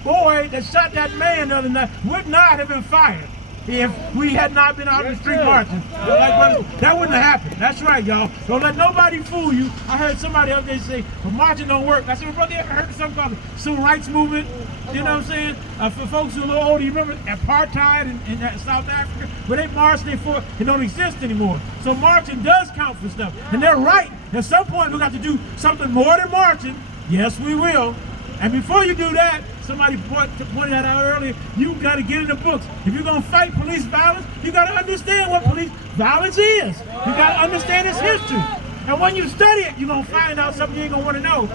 boy that shot that man the other night would not have been fired if we had not been out in the street marching. That wouldn't have happened. That's right, y'all. Don't let nobody fool you. I heard somebody up there say, well, marching don't work. I said, well, brother, you ever heard of something called the Civil Rights Movement? You know what I'm saying? For folks who are a little older, you remember apartheid in South Africa? Where they marched, it don't exist anymore. So marching does count for stuff. And they're right. At some point, we're going to have to do something more than marching. Yes, we will. And before you do that, somebody pointed that out earlier, you got to get in the books. If you're going to fight police violence, you got to understand what police violence is. You got to understand its history. And when you study it, you're going to find out something you ain't going to want to know.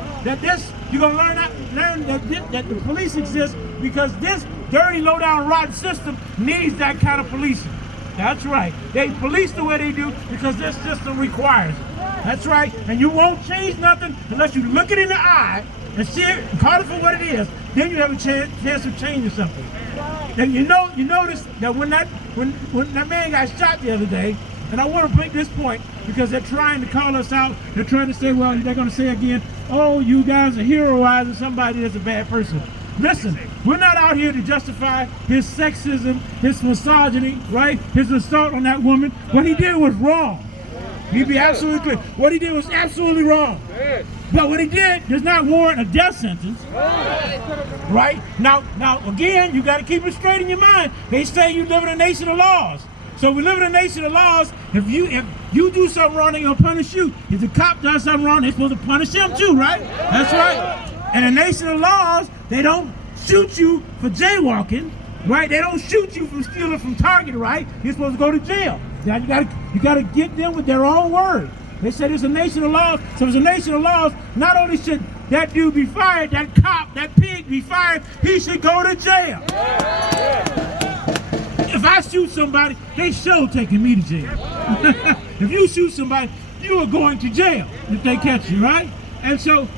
You're going to learn that the police exist because this dirty, low-down, rotten system needs that kind of policing. That's right. They police the way they do because this system requires it. That's right. And you won't change nothing unless you look it in the eye and see it, call it for what it is. Then you have a chance of changing something. And you notice that when that man got shot the other day, and I want to make this point because they're trying to call us out. They're trying to say, well, they're going to say again, oh, you guys are heroizing somebody that's a bad person. Listen, we're not out here to justify his sexism, his misogyny, right? His assault on that woman. What he did was wrong. He'd be absolutely clear. What he did was absolutely wrong. But what he did does not warrant a death sentence. Right? Now again, you got to keep it straight in your mind. They say you live in a nation of laws. So we live in a nation of laws. If you do something wrong, they're going to punish you. If the cop does something wrong, they're supposed to punish him too, right? That's right. In a nation of laws, they don't shoot you for jaywalking, right? They don't shoot you for stealing from Target, right? You're supposed to go to jail. Now you gotta get them with their own word. They said it's a nation of laws. So it's a nation of laws. Not only should that dude be fired, that cop, that pig be fired, he should go to jail. If I shoot somebody, they sure taking me to jail. If you shoot somebody, you are going to jail if they catch you, right? And so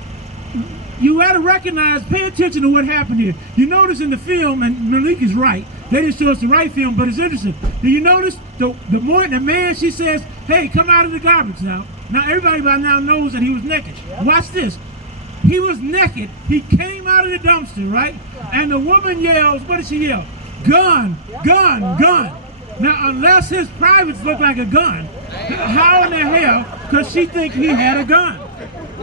you got to recognize, pay attention to what happened here. You notice in the film, and Malik is right, they didn't show us the right film, but it's interesting. Do you notice the man, she says, hey, come out of the garbage now. Now everybody by now knows that he was naked. Watch this. He was naked. He came out of the dumpster, right? And the woman yells, what did she yell? Gun, gun, gun. Now, unless his privates look like a gun, how in the hell could she think he had a gun?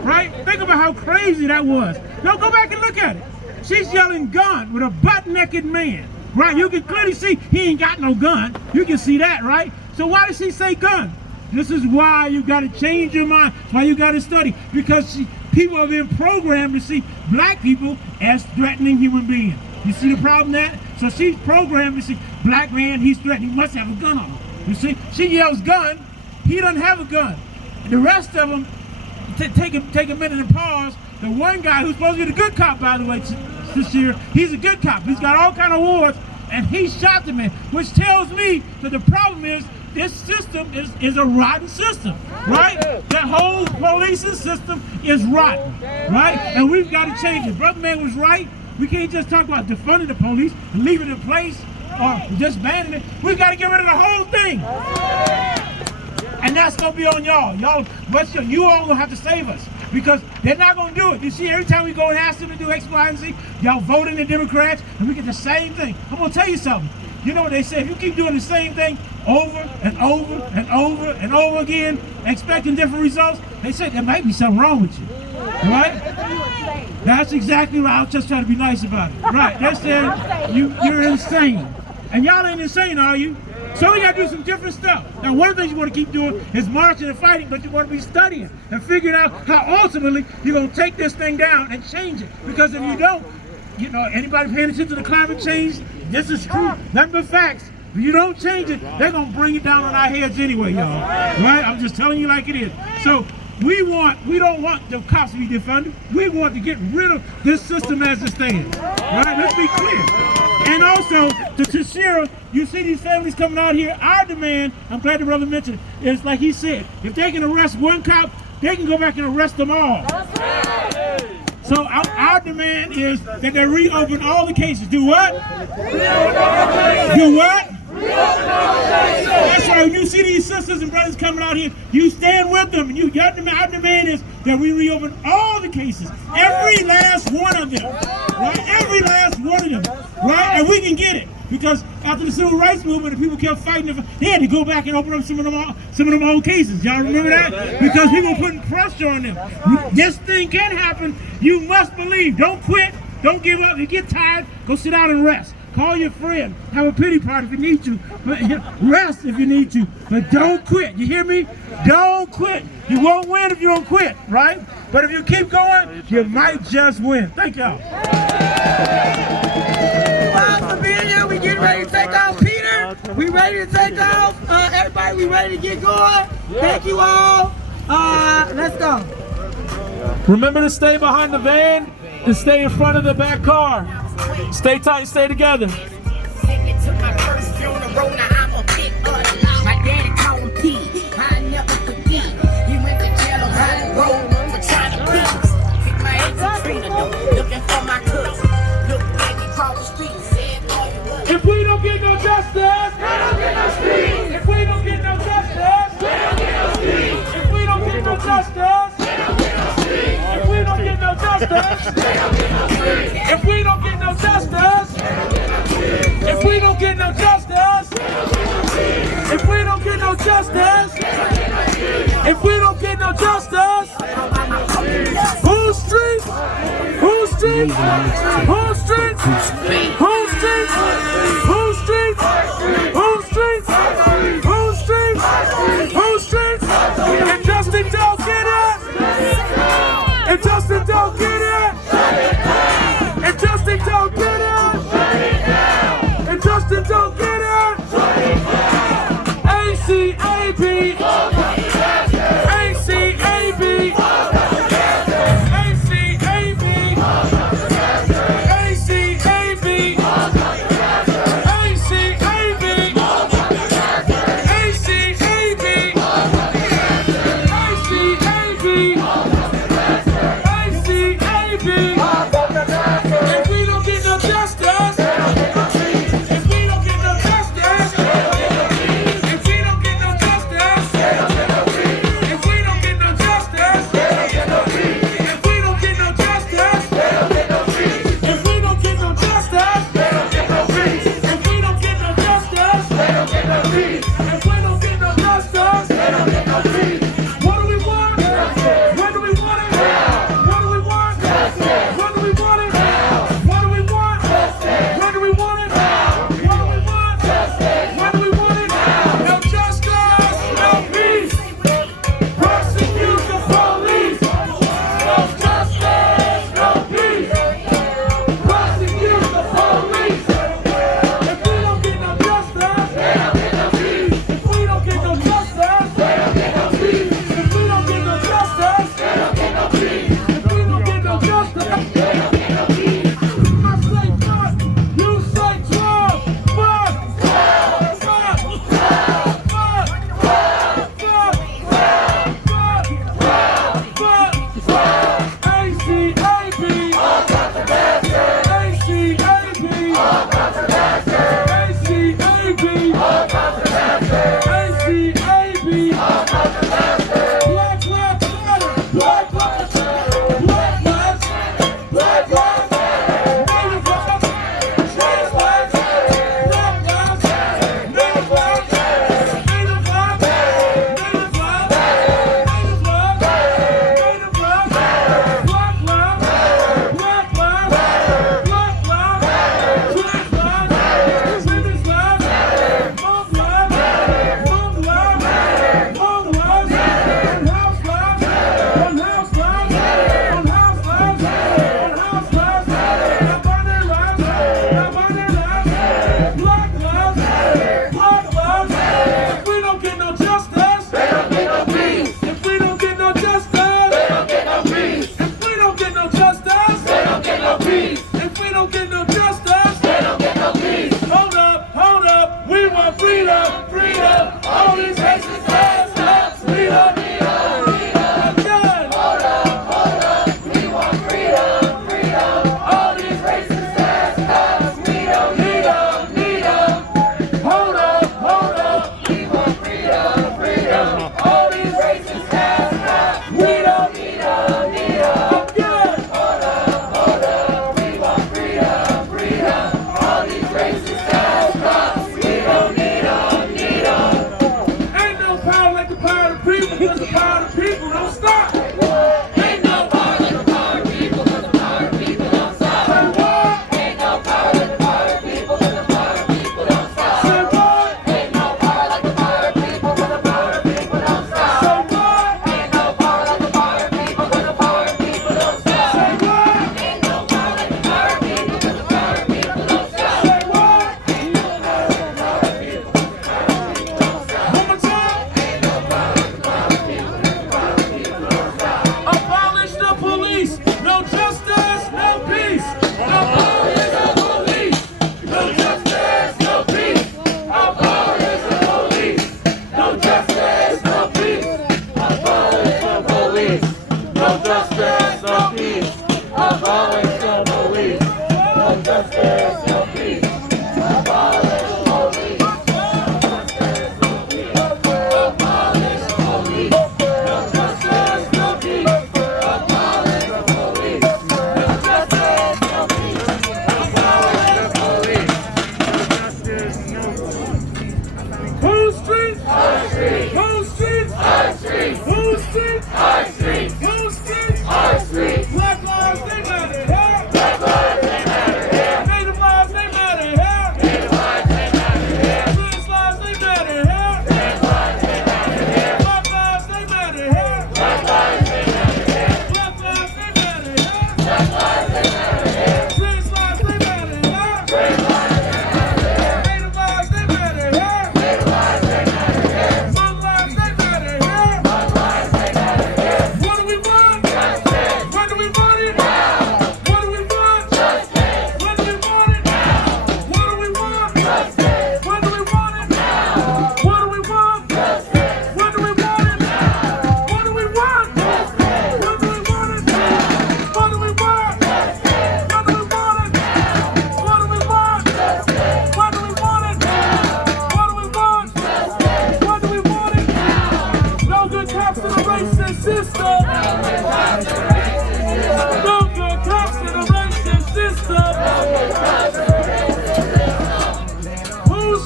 Right? Think about how crazy that was. Now go back and look at it. She's yelling gun with a butt-naked man. Right? You can clearly see he ain't got no gun. You can see that, right? So why did she say gun? This is why you got to change your mind. That's why you got to study. Because people have been programmed to see black people as threatening human beings. You see the problem there? So she's programmed to see black man, he's threatening, he must have a gun on him. You see? She yells gun, he doesn't have a gun. The rest of them, take a minute and pause. The one guy who's supposed to be the good cop, by the way, this year, he's a good cop. He's got all kind of awards, and he shot the man, which tells me that the problem is this system is a rotten system, right? That whole policing system is rotten, right? And we've got to change it. Brother Man was right. We can't just talk about defunding the police and leaving it in place or just banning it. We've got to get rid of the whole thing. And that's going to be on y'all. You all going to have to save us because they're not going to do it. You see, every time we go and ask them to do X, Y, and Z, y'all vote in the Democrats and we get the same thing. I'm going to tell you something. You know what they say, if you keep doing the same thing over and over and over and over again, expecting different results, they say there might be something wrong with you, right? That's exactly right. I was just trying to be nice about it. Right, they said you're insane. And y'all ain't insane, are you? So we got to do some different stuff. Now, one of the things you want to keep doing is marching and fighting, but you want to be studying and figuring out how ultimately you're going to take this thing down and change it. Because if you don't, you know, anybody paying attention to climate change, this is true. Nothing but facts. If you don't change it, they're going to bring it down on our heads anyway, y'all. Right? I'm just telling you like it is. So we don't want the cops to be defunded. We want to get rid of this system as it stands. Right? Let's be clear. And also, to Tashira, you see these families coming out here. Our demand, I'm glad the brother mentioned it, is like he said, if they can arrest one cop, they can go back and arrest them all. So our demand is that they reopen all the cases. Do what? Do what? That's right. When you see these sisters and brothers coming out here, you stand with them. And our demand is that we reopen all the cases. Every last one of them. Right? Every last one of them. Right? And we can get it. because after the civil rights movement, the people kept fighting. He had to go back and open up some of them old cases. Y'all remember that? Because people were putting pressure on them. This thing can happen. You must believe. Don't quit. Don't give up. If you get tired, go sit down and rest. Call your friend. Have a pity party if you need to. But rest if you need to. But don't quit. You hear me? Don't quit. You won't win if you don't quit, right? But if you keep going, you might just win. Thank y'all. For being here, we getting ready to take off. Peter, we ready to take off. Everybody, we ready to get going. Thank you all. Let's go. Remember to stay behind the van and stay in front of the back car. Stay tight, stay together. My daddy called him P. I never forget. He went to jail on Hollywood Road for trying to please. Pick my ex and Trina though, looking for my cousin. Look back across the street, said, if we don't get no justice, we don't get no street. If we don't get no justice, we don't get no street. If we don't get no justice, we don't get no street. If we don't get no justice, we don't get no street. If we don't get no justice, if we don't get no justice, if we don't get no justice, if we don't get no justice, whose streets? Whose streets? Whose streets? Whose streets? Whose streets? Whose streets? Whose streets? Whose streets? And Justin don't get it. And Justin don't get it. And Justin don't get it. And Justin don't get it. ACAB. ACAB. ACAB.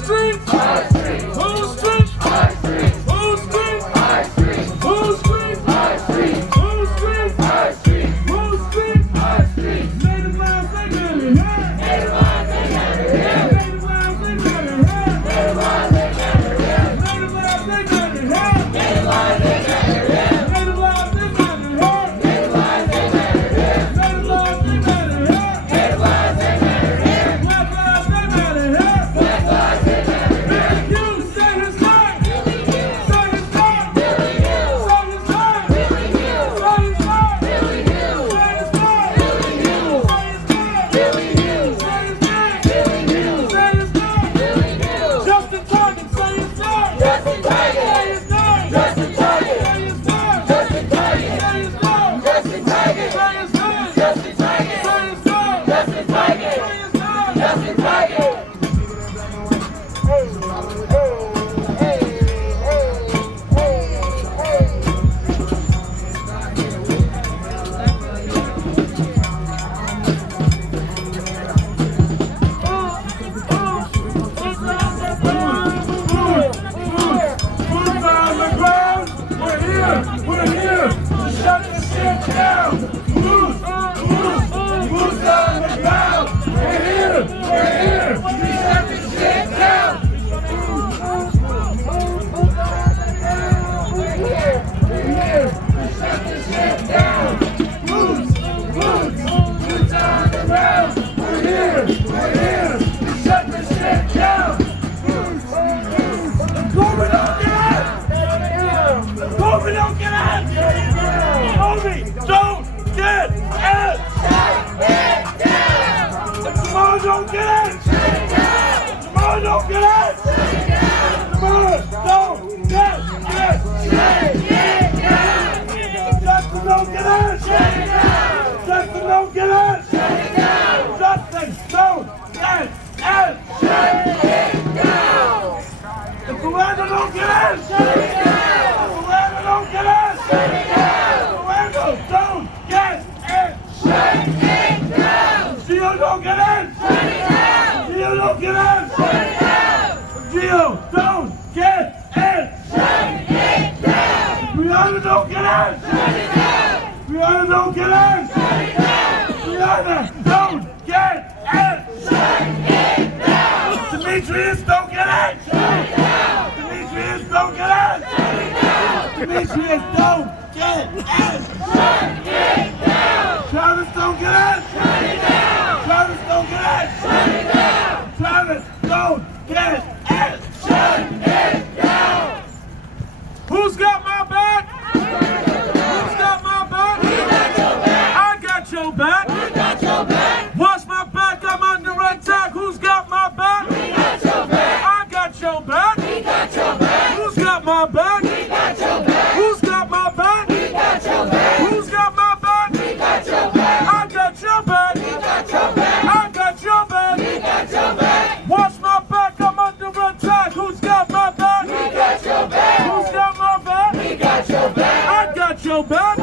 street? My street. Whose street? My street. Whose street? My street. Whose street? My street. Whose street? My street. Whose street? My street. Native lives, they got it here. Native lives, they got it here. Native lives, they got it here. Native lives, they got it here. Native lives, they got it here. Native lives, they got it here. Native lives, they got it here. Native lives, they got it here. Native lives, they got it here. Native lives, they got it here. Black lives, they got it here. Black lives, they got it here. You say his name. Say his name. Say his name. Say his name. Say his name. Justin Target, say his name. Justin Target. Say his name. Justin Target. Say his name. Justin Target. Say his name. Justin Target. Say his name. Justin Target. Say his name. Justin Target. Say his name. Justin Target. We're here to shut this shit down. Who's on the ground? We're here to shut this shit down. We're here to shut this shit down. Who's on the ground? We're here to shut this shit down. Corbin, don't get out! Corbin, don't get out! Corbin, don't get out! Tomorrow, don't get out! Tomorrow, don't get out! Tomorrow, don't get out! Justin, don't get out! Justin, don't get out! Justin, don't get out! If Miranda don't get out! Miranda don't get out! Miranda don't get out! Gio don't get out! Gio don't get out! Gio don't get out! Brianna don't get out! Brianna don't get out! Brianna don't get out! Demetrius don't get out! Demetrius don't get out! Demetrius don't get out! Travis don't get out! Travis don't get out! Travis don't get out! Who's got my back? Who's got my back? I got your back. Watch my back, I'm under attack. Who's got my back? I got your back. Who's got my back? Who's got my back? Who's got my back? I got your back. I got your back. Watch my back, I'm under attack. Who's got my back? Who's got my back? I got your back.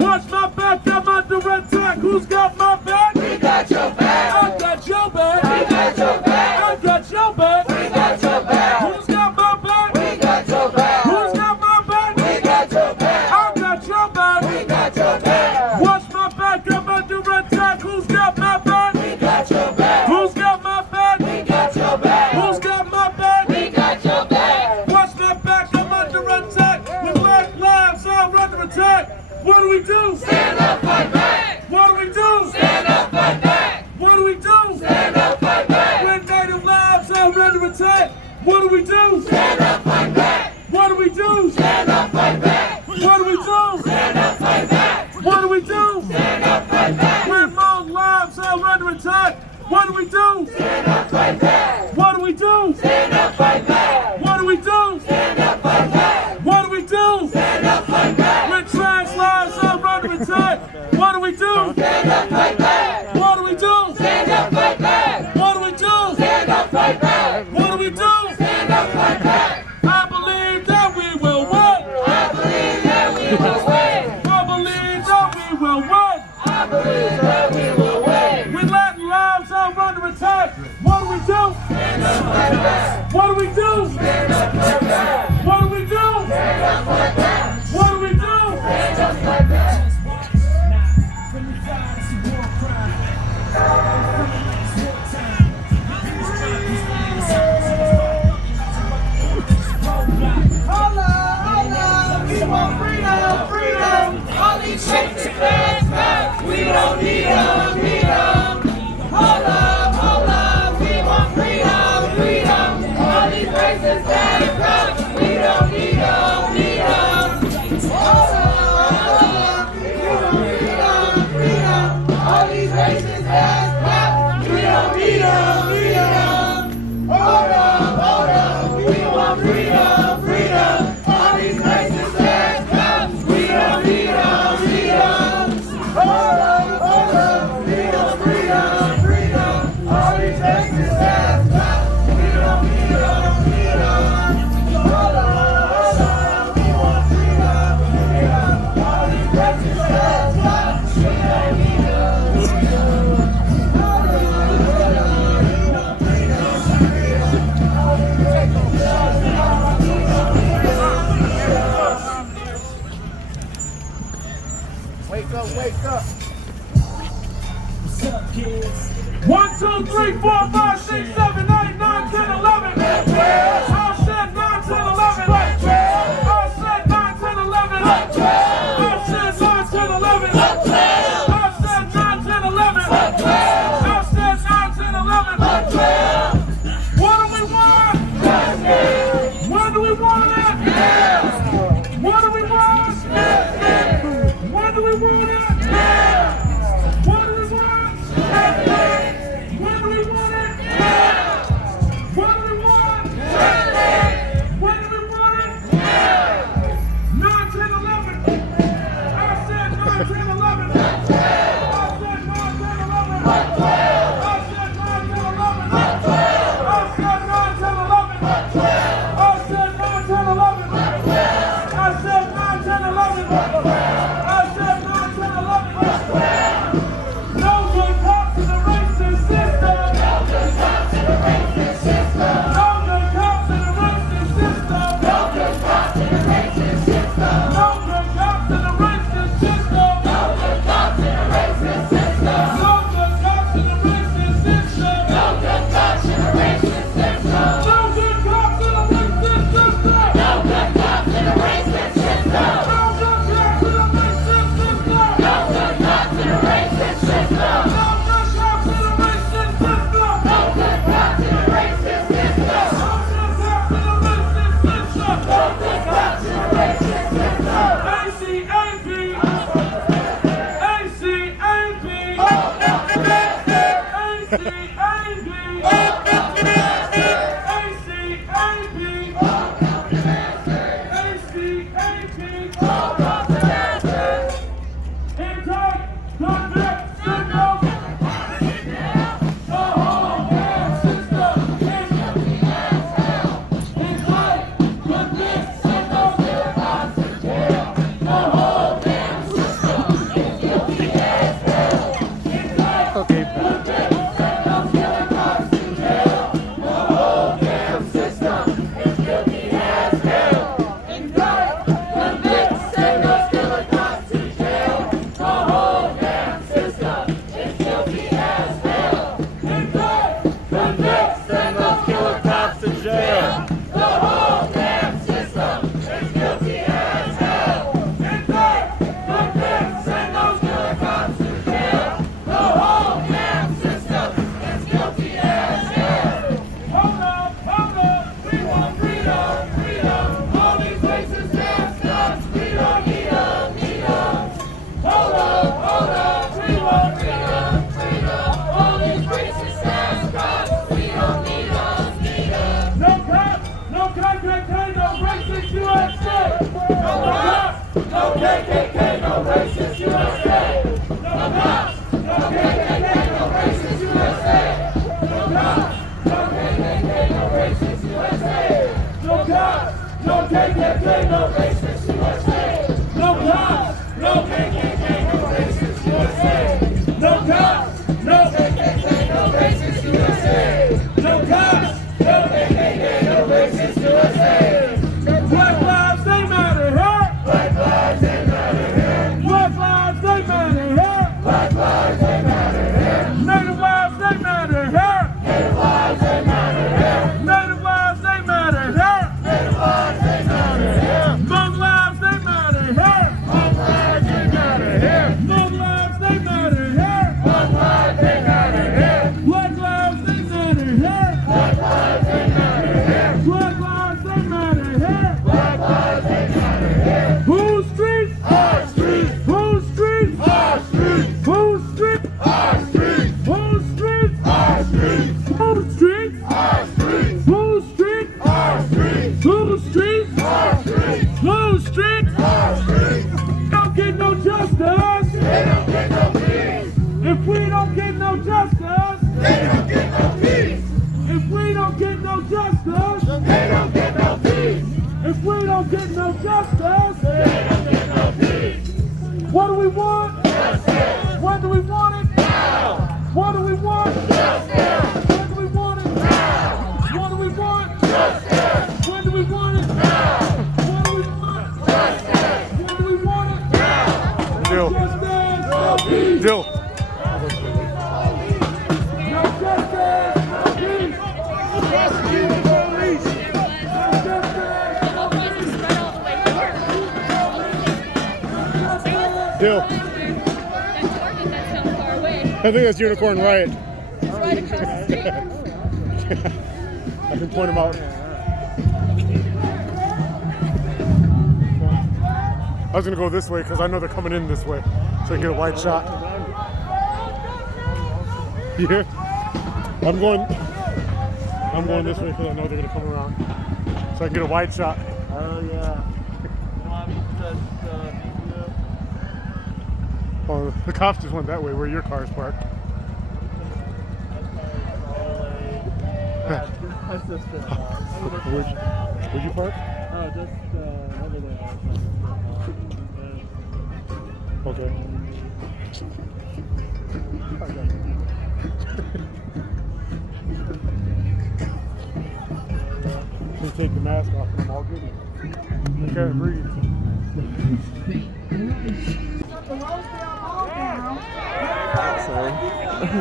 Watch my back, I'm under attack. Who's got my back? I got your back. I got your back. I got your back. Who's got my back? Who's got my back? I got your back. Watch my back, I'm under attack. Who's got my back? Who's got my back? Who's got my back? Watch my back, I'm under attack. When black lives are under attack, what do we do? Stand up, fight back. What do we do? Stand up, fight back. What do we do? Stand up, fight back. When native lives are under attack, what do we do? Stand up, fight back. What do we do? Stand up, fight back. What do we do? Stand up, fight back. What do we do? Stand up, fight back. When long lives are under attack, what do we do? Stand up, fight back. What do we do? Stand up, fight back. What do we do? Stand up, fight back. What do we do? Stand up, fight back. When trans lives are under attack, what do we do? Stand up, fight back. What do we do? Stand up, fight back. What do we do? Stand up, fight back. What do we do? Stand up, fight back. I believe that we will win. I believe that we will win. I believe that we will win. I believe that we will win. When Latin lives are under attack, what do we do? Stand up, fight back. What do we do? What do we do? What do we do? We want freedom, freedom. All these checks and flags, we don't need them, need them. Hold up, we want freedom, freedom. All these racist flags, we don't need them, need them. Hold up, we want freedom, freedom. All these racist flags, we don't need them, need them. Hold up, we want freedom, freedom. All these racist flags, we don't need them, need them. Hold up, we want freedom, freedom. All these racist flags, we don't need them, need them. Hold up, we want freedom, freedom. All these racist flags, we don't need them, need them. Hold up, we want freedom, freedom. All these racist flags, we don't need them, need them. Wake up, wake up. What's up, kids? 1, 2, 3, 4, 5, 6, 7, 8, 9, 10, 11. I said 9, 10, 11. I said 9, 10, 11. I said 9, 10, 11. I said 9, 10, 11. I said 9, 10, 11. What do we want? When do we want it? What do we want? When do we want it? What do we want? When do we want it? What do we want? When do we want it? 9, 10, 11. I said 9, 10, 11. I said 9, 10, 11. I said 9, 10, 11. I said 9, 10, 11. I said 9, 10, 11. I said 9, 10, 11. I said 9, 10, 11. No good cops in the racist system. No good cops in the racist system. No good cops in the racist system. No good cops in the racist system. No good cops in the racist system. No good cops in the racist system. No good cops in the racist system. No good cops in the racist system. No good cops in the racist system. No good cops in the racist system. No good cops in the racist system. No good cops in the racist system. No good cops in the racist system. No good cops in the racist system. No good cops in the racist system. ACAB. No Justice! When do we want it? Now! When do we want it? Justice! When do we want it? Now! Deal. Justice! No peace! Deal. No justice! No peace! Prosecute the police! No justice! Deal. I think that's Unicorn Riot. I can point them out. I was gonna go this way because I know they're coming in this way, so I can get a wide shot. Yeah. I'm going this way because I know they're gonna come around, so I can get a wide shot. Oh yeah. Oh, the cops just went that way where your car is parked. Where'd you park? Oh, just over there. Okay. Just take the mask off and I'm all good. I can't breathe.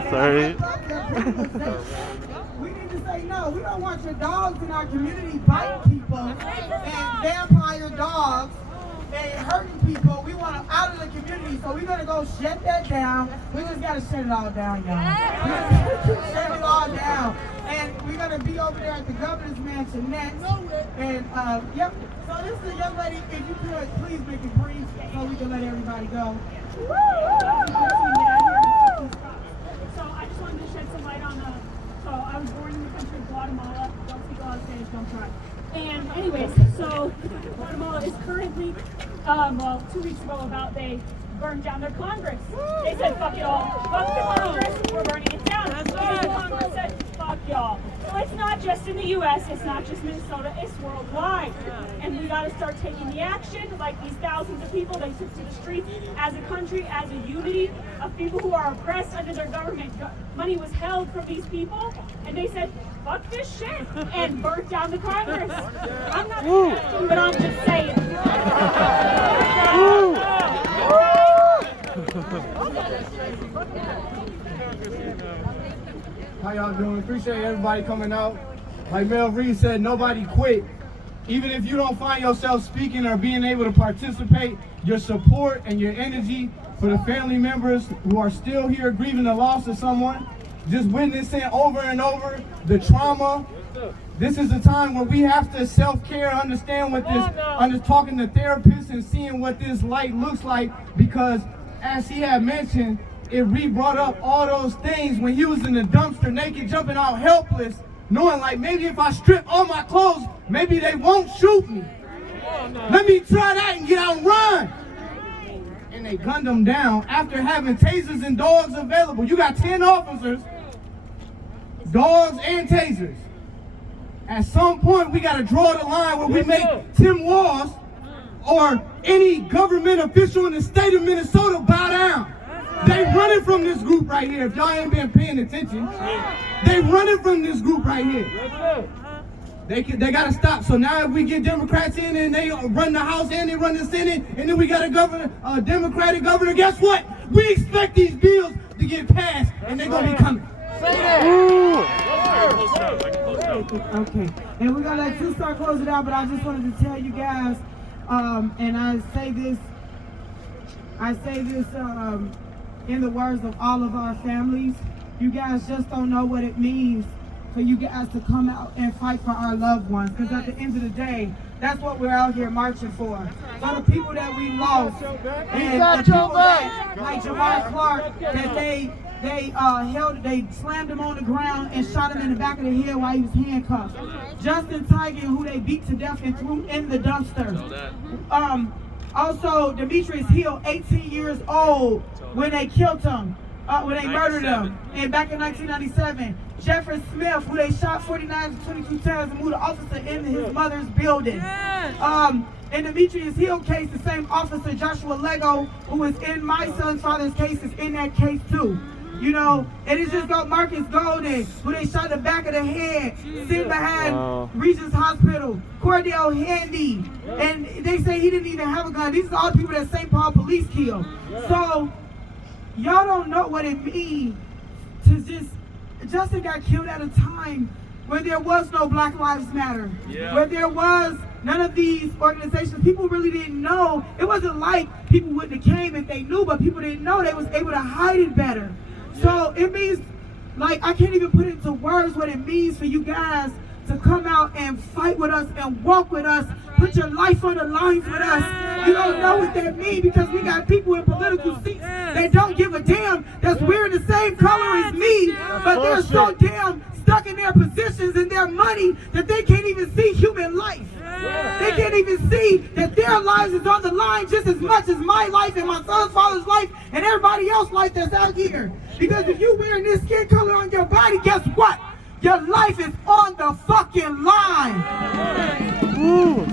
Sorry. We need to say no. We don't want your dogs in our community biting people and vampire dogs and hurting people. We want them out of the community, so we're gonna go shut that down. We just gotta shut it all down, y'all. Shut it all down. And we're gonna be over there at the governor's mansion next. And yep. So this is the young lady. If you could please make it brief so we can let everybody go. So I just wanted to shed some light on so I was born in the country of Guatemala. Don't speak a lot of Spanish, don't try. And anyways, so Guatemala is currently, 2 weeks ago they burned down their Congress. They said, fuck it all. Fuck the Congress, we're burning it down. And Congress said, fuck y'all. So it's not just in the US, it's not just Minnesota, it's worldwide. And we gotta start taking the action, like these thousands of people they took to the streets as a country, as a unity of people who are oppressed under their government. Money was held from these people, and they said, fuck this shit, and burnt down the Congress. I'm not saying, but I'm just saying. How y'all doing? Appreciate everybody coming out. Like Mel Reed said, nobody quit. Even if you don't find yourself speaking or being able to participate, your support and your energy for the family members who are still here grieving the loss of someone, just witnessing over and over the trauma. This is a time where we have to self-care, understand what this, talking to therapists and seeing what this light looks like, because as he had mentioned, it re-brought up all those things when he was in the dumpster naked, jumping out helpless, knowing like maybe if I strip all my clothes, maybe they won't shoot me. Let me try that and get out and run. And they gunned him down after having tasers and dogs available. You got 10 officers, dogs and tasers. At some point, we got to draw the line where we make Tim Walz or any government official in the state of Minnesota bow down. They running from this group right here. If y'all ain't been paying attention, they running from this group right here. They got to stop. So now if we get Democrats in and they run the House and they run the Senate, and then we got a Democratic governor, guess what? We expect these bills to get passed, and they're going to be coming. Okay, and we're gonna let you start closing out, but I just wanted to tell you guys, and I say this in the words of all of our families. You guys just don't know what it means for you guys to come out and fight for our loved ones, because at the end of the day, that's what we're out here marching for the people that we lost, and the people that, like Jamar Clark, that they slammed him on the ground and shot him in the back of the head while he was handcuffed. Justin Tiger, who they beat to death and threw in the dumpster. Also, Demetrius Hill, 18 years old when they killed him, when they murdered him, and back in 1997. Jeffrey Smith, who they shot 49 to 22 times and moved the officer in his mother's building. In Demetrius Hill case, the same officer, Joshua Lego, who was in my son's father's case, is in that case too. You know, and it's just got Marcus Golden, who they shot in the back of the head, sitting behind Regis Hospital, Cordell Handy, and they say he didn't even have a gun. These are all the people that St. Paul police killed. So, y'all don't know what it means to Justin got killed at a time where there was no Black Lives Matter, where there was none of these organizations. People really didn't know. It wasn't like people wouldn't have came if they knew, but people didn't know. They was able to hide it better. So it means, like, I can't even put into words what it means for you guys to come out and fight with us and walk with us, put your life on the line with us. You don't know what that means because we got people in political seats that don't give a damn, that's wearing the same color as me, but they're so damn stuck in their positions and their money that they can't even see human life. They can't even see that their lives is on the line just as much as my life and my son's father's life and everybody else's life that's out here. Because if you wearing this skin color on your body, guess what? Your life is on the fucking line.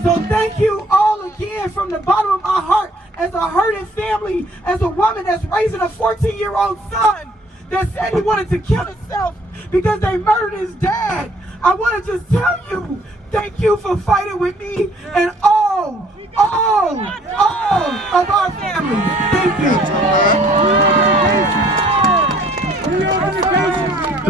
So thank you all again from the bottom of my heart as a hurting family, as a woman that's raising a 14-year-old son that said he wanted to kill himself because they murdered his dad. I want to just tell you, thank you for fighting with me and all of our family. Thank you.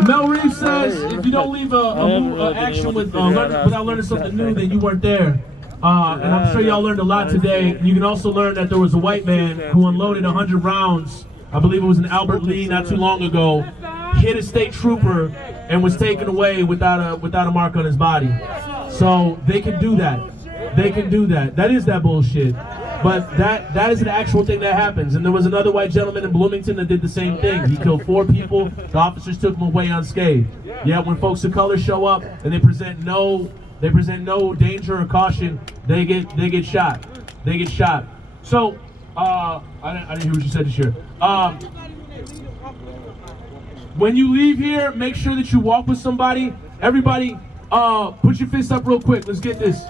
Mel Reeves says, if you don't leave a action without learning something new, then you weren't there. And I'm sure y'all learned a lot today. You can also learn that there was a white man who unloaded 100 rounds, I believe it was in Albert Lee not too long ago, hit a state trooper and was taken away without a mark on his body. So they can do that. They can do that. That is that bullshit. But that is an actual thing that happens. And there was another white gentleman in Bloomington that did the same thing. He killed 4 people. The officers took him away unscathed. Yeah, when folks of color show up and they present no danger or caution, they get shot. They get shot. So I didn't hear what you said this year. When you leave here, make sure that you walk with somebody. Everybody, put your fists up real quick. Let's get this.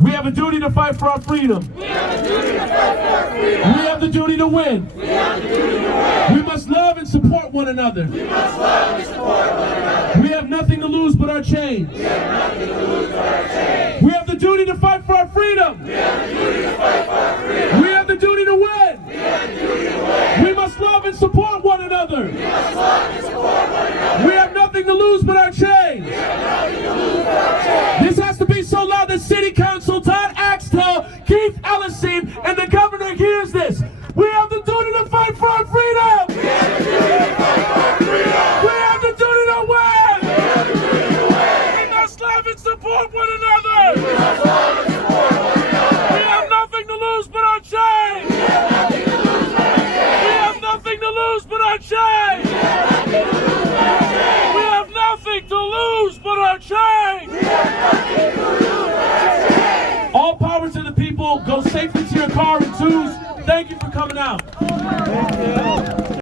We have a duty to fight for our freedom. We have a duty to fight for our freedom. We have the duty to win. We have the duty to win. We must love and support one another. We must love and support one another. We have nothing to lose but our chains. We have nothing to lose but our chains. We have the duty to fight for our freedom. We have the duty to fight for our freedom. We have the duty to win. We have the duty to win. We must love and support one another. We must love and support one another. We have nothing to lose but our chains. We have nothing to lose but our chains. This has to be so loud that City Council, Todd Axtell, Keith Ellison, and the governor hears this. We have the duty to fight for our freedom. We have the duty to fight for our freedom. We have the duty to win. We have the duty to win. We must love and support one another. We must love and support one another. We have nothing to lose but our chains. We have nothing to lose but our chains. We have nothing to lose but our chains. We have nothing to lose but our chains. We have nothing to lose but our chains. We have nothing to lose but our chains. All power to the people. Go safely to your car in twos. Thank you for coming out. Thank you.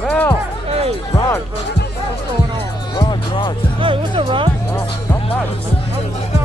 Well, hey, Rod. What's going on? Rod. Hey, what's up, Rod? Not much, man.